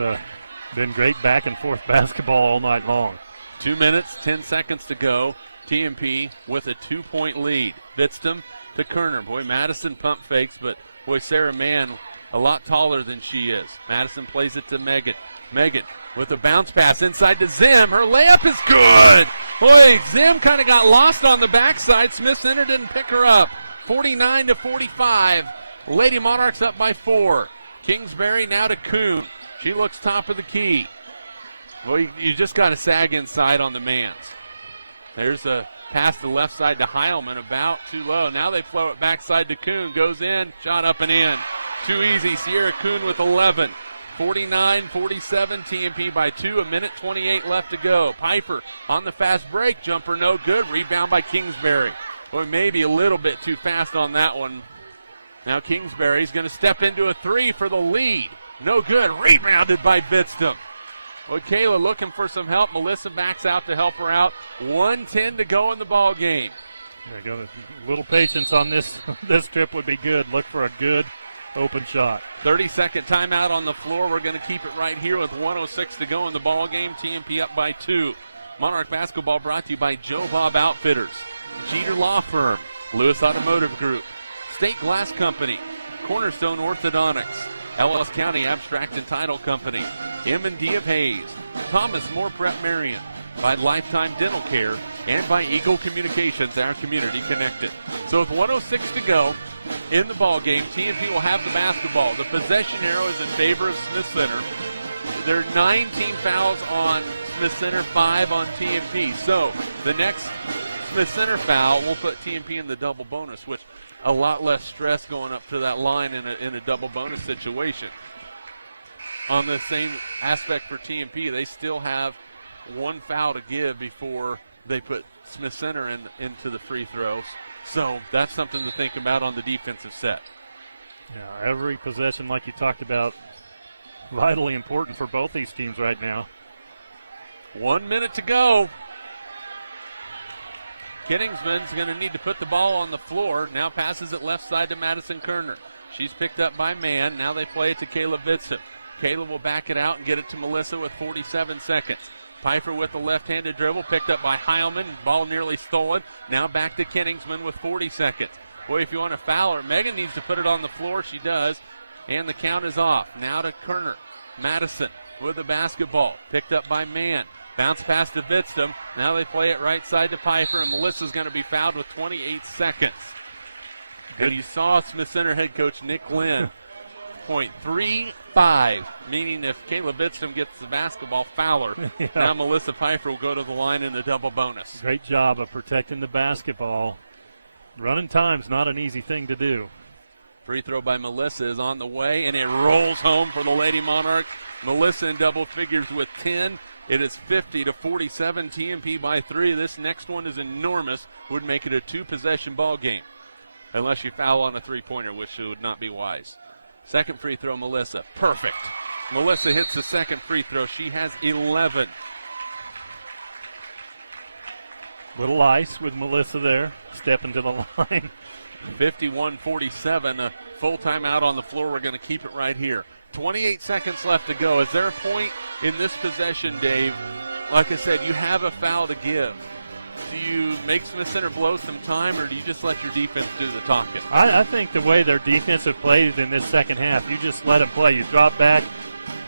been great back and forth basketball all night long. 2 minutes, 10 seconds to go. TMP with a 2-point lead. Bitstam to Kerner. Boy, Madison pump fakes, but boy, Sarah Mann a lot taller than she is. Madison plays it to Megan. Megan with a bounce pass inside to Zim. Her layup is good. Boy, Zim kind of got lost on the backside. Smith Center didn't pick her up. 49-45. Lady Monarchs up by 4. Kingsbury now to Kuhn. She looks top of the key. Well, you just got to sag inside on the mans. There's a pass to the left side to Heilman, about too low. Now they flow it backside to Kuhn. Goes in, shot up and in. Too easy. Sierra Kuhn with 11. 49-47, TMP by 2. 1:28 left to go. Piper on the fast break. Jumper no good. Rebound by Kingsbury. Well, maybe a little bit too fast on that one. Now Kingsbury's going to step into a 3 for the lead. No good. Rebounded by Bitstam. Well, Kayla looking for some help. Melissa backs out to help her out. 1:10 to go in the ball game. There you go. A little patience on this trip would be good. Look for a good open shot. 30-second timeout on the floor. We're going to keep it right here with 1:06 to go in the ball game. TMP up by 2. Monarch basketball brought to you by Joe Bob Outfitters, Jeter Law Firm, Lewis Automotive Group, State Glass Company, Cornerstone Orthodontics, Ellis County Abstract and Title Company, M&D of Hayes, Thomas More Prep Marion, by Lifetime Dental Care, and by Eagle Communications, our community connected. So with 1:06 to go in the ball game, TNT will have the basketball. The possession arrow is in favor of Smith Center. There are 19 fouls on Smith Center, 5 on TNT. So the next Smith Center foul will put TNP in the double bonus, which a lot less stress going up to that line in a double bonus situation. On the same aspect for TNP, they still have one foul to give before they put Smith Center into the free throws. So that's something to think about on the defensive set. Yeah, every possession, like you talked about, vitally important for both these teams right now. 1 minute to go. Kenningsman's going to need to put the ball on the floor. Now passes it left side to Madison Kerner. She's picked up by Mann. Now they play it to Kayla Bitstam. Kayla will back it out and get it to Melissa with 47 seconds. Pfeiffer with the left-handed dribble, picked up by Heilman. Ball nearly stolen. Now back to Kenningsman with 40 seconds. Boy, if you want to foul her, Megan needs to put it on the floor. She does. And the count is off. Now to Kerner. Madison with the basketball. Picked up by Mann. Bounce pass to Bitstam. Now they play it right side to Pfeiffer, and Melissa's going to be fouled with 28 seconds. And you saw Smith Center head coach Nick Lynn .35, meaning if Kayla Bitstam gets the basketball, foul her. Yeah. Now Melissa Pfeiffer will go to the line in the double bonus. Great job of protecting the basketball. Running time's not an easy thing to do. Free throw by Melissa is on the way, and it rolls home for the Lady Monarch. Melissa in double figures with 10. It is 50-47, TMP by 3. This next one is enormous. Would make it a 2-possession ball game, unless you foul on a three-pointer, which would not be wise. Second free throw, Melissa. Perfect. Melissa hits the second free throw. She has 11. Little ice with Melissa there, stepping to the line. 51-47, a full timeout on the floor. We're going to keep it right here. 28 seconds left to go. Is there a point in this possession, Dave? Like I said, you have a foul to give. Do you make Smith Center blow some time, or do you just let your defense do the talking? I think the way their defense have played in this second half, you just let them play. You drop back,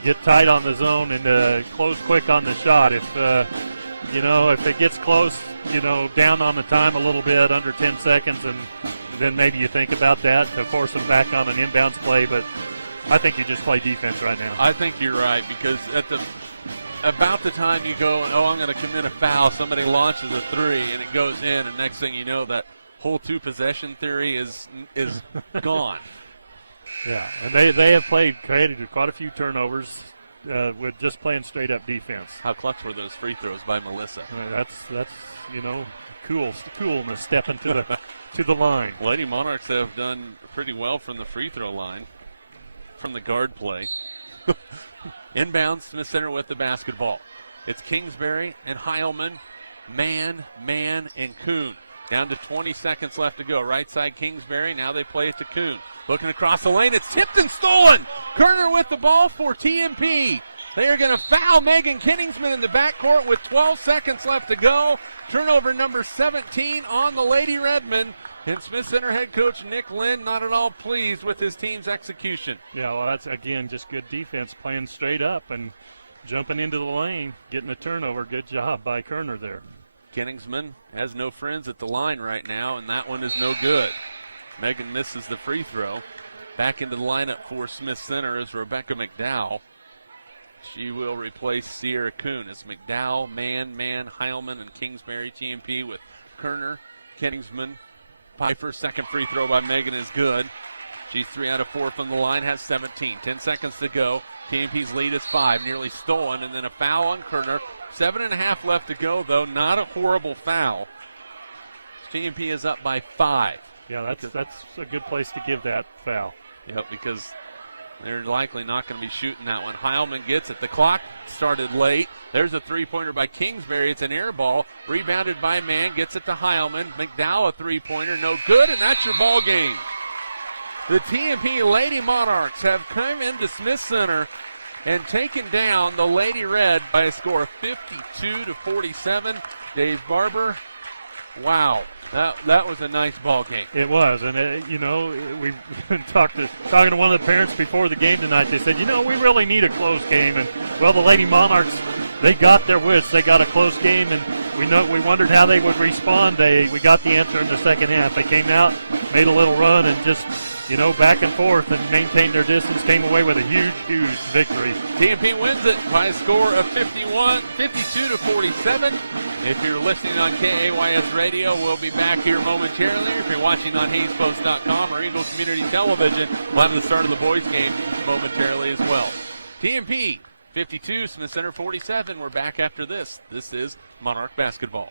get tight on the zone, and close quick on the shot. If it gets close, down on the time a little bit, under 10 seconds, and then maybe you think about that to force them back on an inbounds play. But I think you just play defense right now. I think you're right, because about the time you go, I'm going to commit a foul, somebody launches a three, and it goes in, and next thing you know, that whole two-possession theory is gone. Yeah, and they have created quite a few turnovers with just playing straight-up defense. How clutch were those free throws by Melissa? I mean, that's coolness stepping to the line. Lady Monarchs have done pretty well from the free throw line, from the guard play. Inbounds, Smith Center with the basketball. It's Kingsbury and Heilman, Mann, and Kuhn. Down to 20 seconds left to go. Right side Kingsbury. Now they play it to Kuhn. Looking across the lane. It's tipped and stolen. Kerner with the ball for TMP. They are going to foul Megan Kenningsman in the backcourt with 12 seconds left to go. Turnover number 17 on the Lady Redmen. And Smith Center head coach Nick Lynn not at all pleased with his team's execution. Yeah, well, that's, again, just good defense, playing straight up and jumping into the lane, getting a turnover. Good job by Kerner there. Kenningsman has no friends at the line right now, and that one is no good. Megan misses the free throw. Back into the lineup for Smith Center is Rebecca McDowell. She will replace Sierra Kuhn. It's McDowell, Mann, Heilman, and Kingsbury. TMP with Kerner, Kenningsman, Pfeiffer. Second free throw by Megan is good. She's 3 out of 4 from the line, has 17. 10 seconds to go. TMP's lead is 5, nearly stolen, and then a foul on Kerner. 7.5 left to go, though. Not a horrible foul. TMP is up by 5. Yeah, that's a good place to give that foul. Yep, because they're likely not going to be shooting that one. Heilman gets it. The clock started late. There's a three-pointer by Kingsbury. It's an air ball. Rebounded by Mann. Gets it to Heilman. McDowell, a three-pointer. No good, and that's your ball game. The TMP Lady Monarchs have come into Smith Center and taken down the Lady Red by a score of 52-47. Dave Barber, wow. That was a nice ball game. It was, and we've been talking to one of the parents before the game tonight. They said, we really need a close game, and well, the Lady Monarchs, they got their wits. They got a close game, and we wondered how they would respond. We got the answer in the second half. They came out, made a little run, and just back and forth and maintained their distance. Came away with a huge victory. TMP wins it by a score of 52-47. If you're listening on KAYS Radio, we'll be back here momentarily. If you're watching on HaysPost.com or Eagle Community Television, we'll have the start of the boys game momentarily as well. TMP 52, Smith Center 47. We're back after this. This is Monarch Basketball.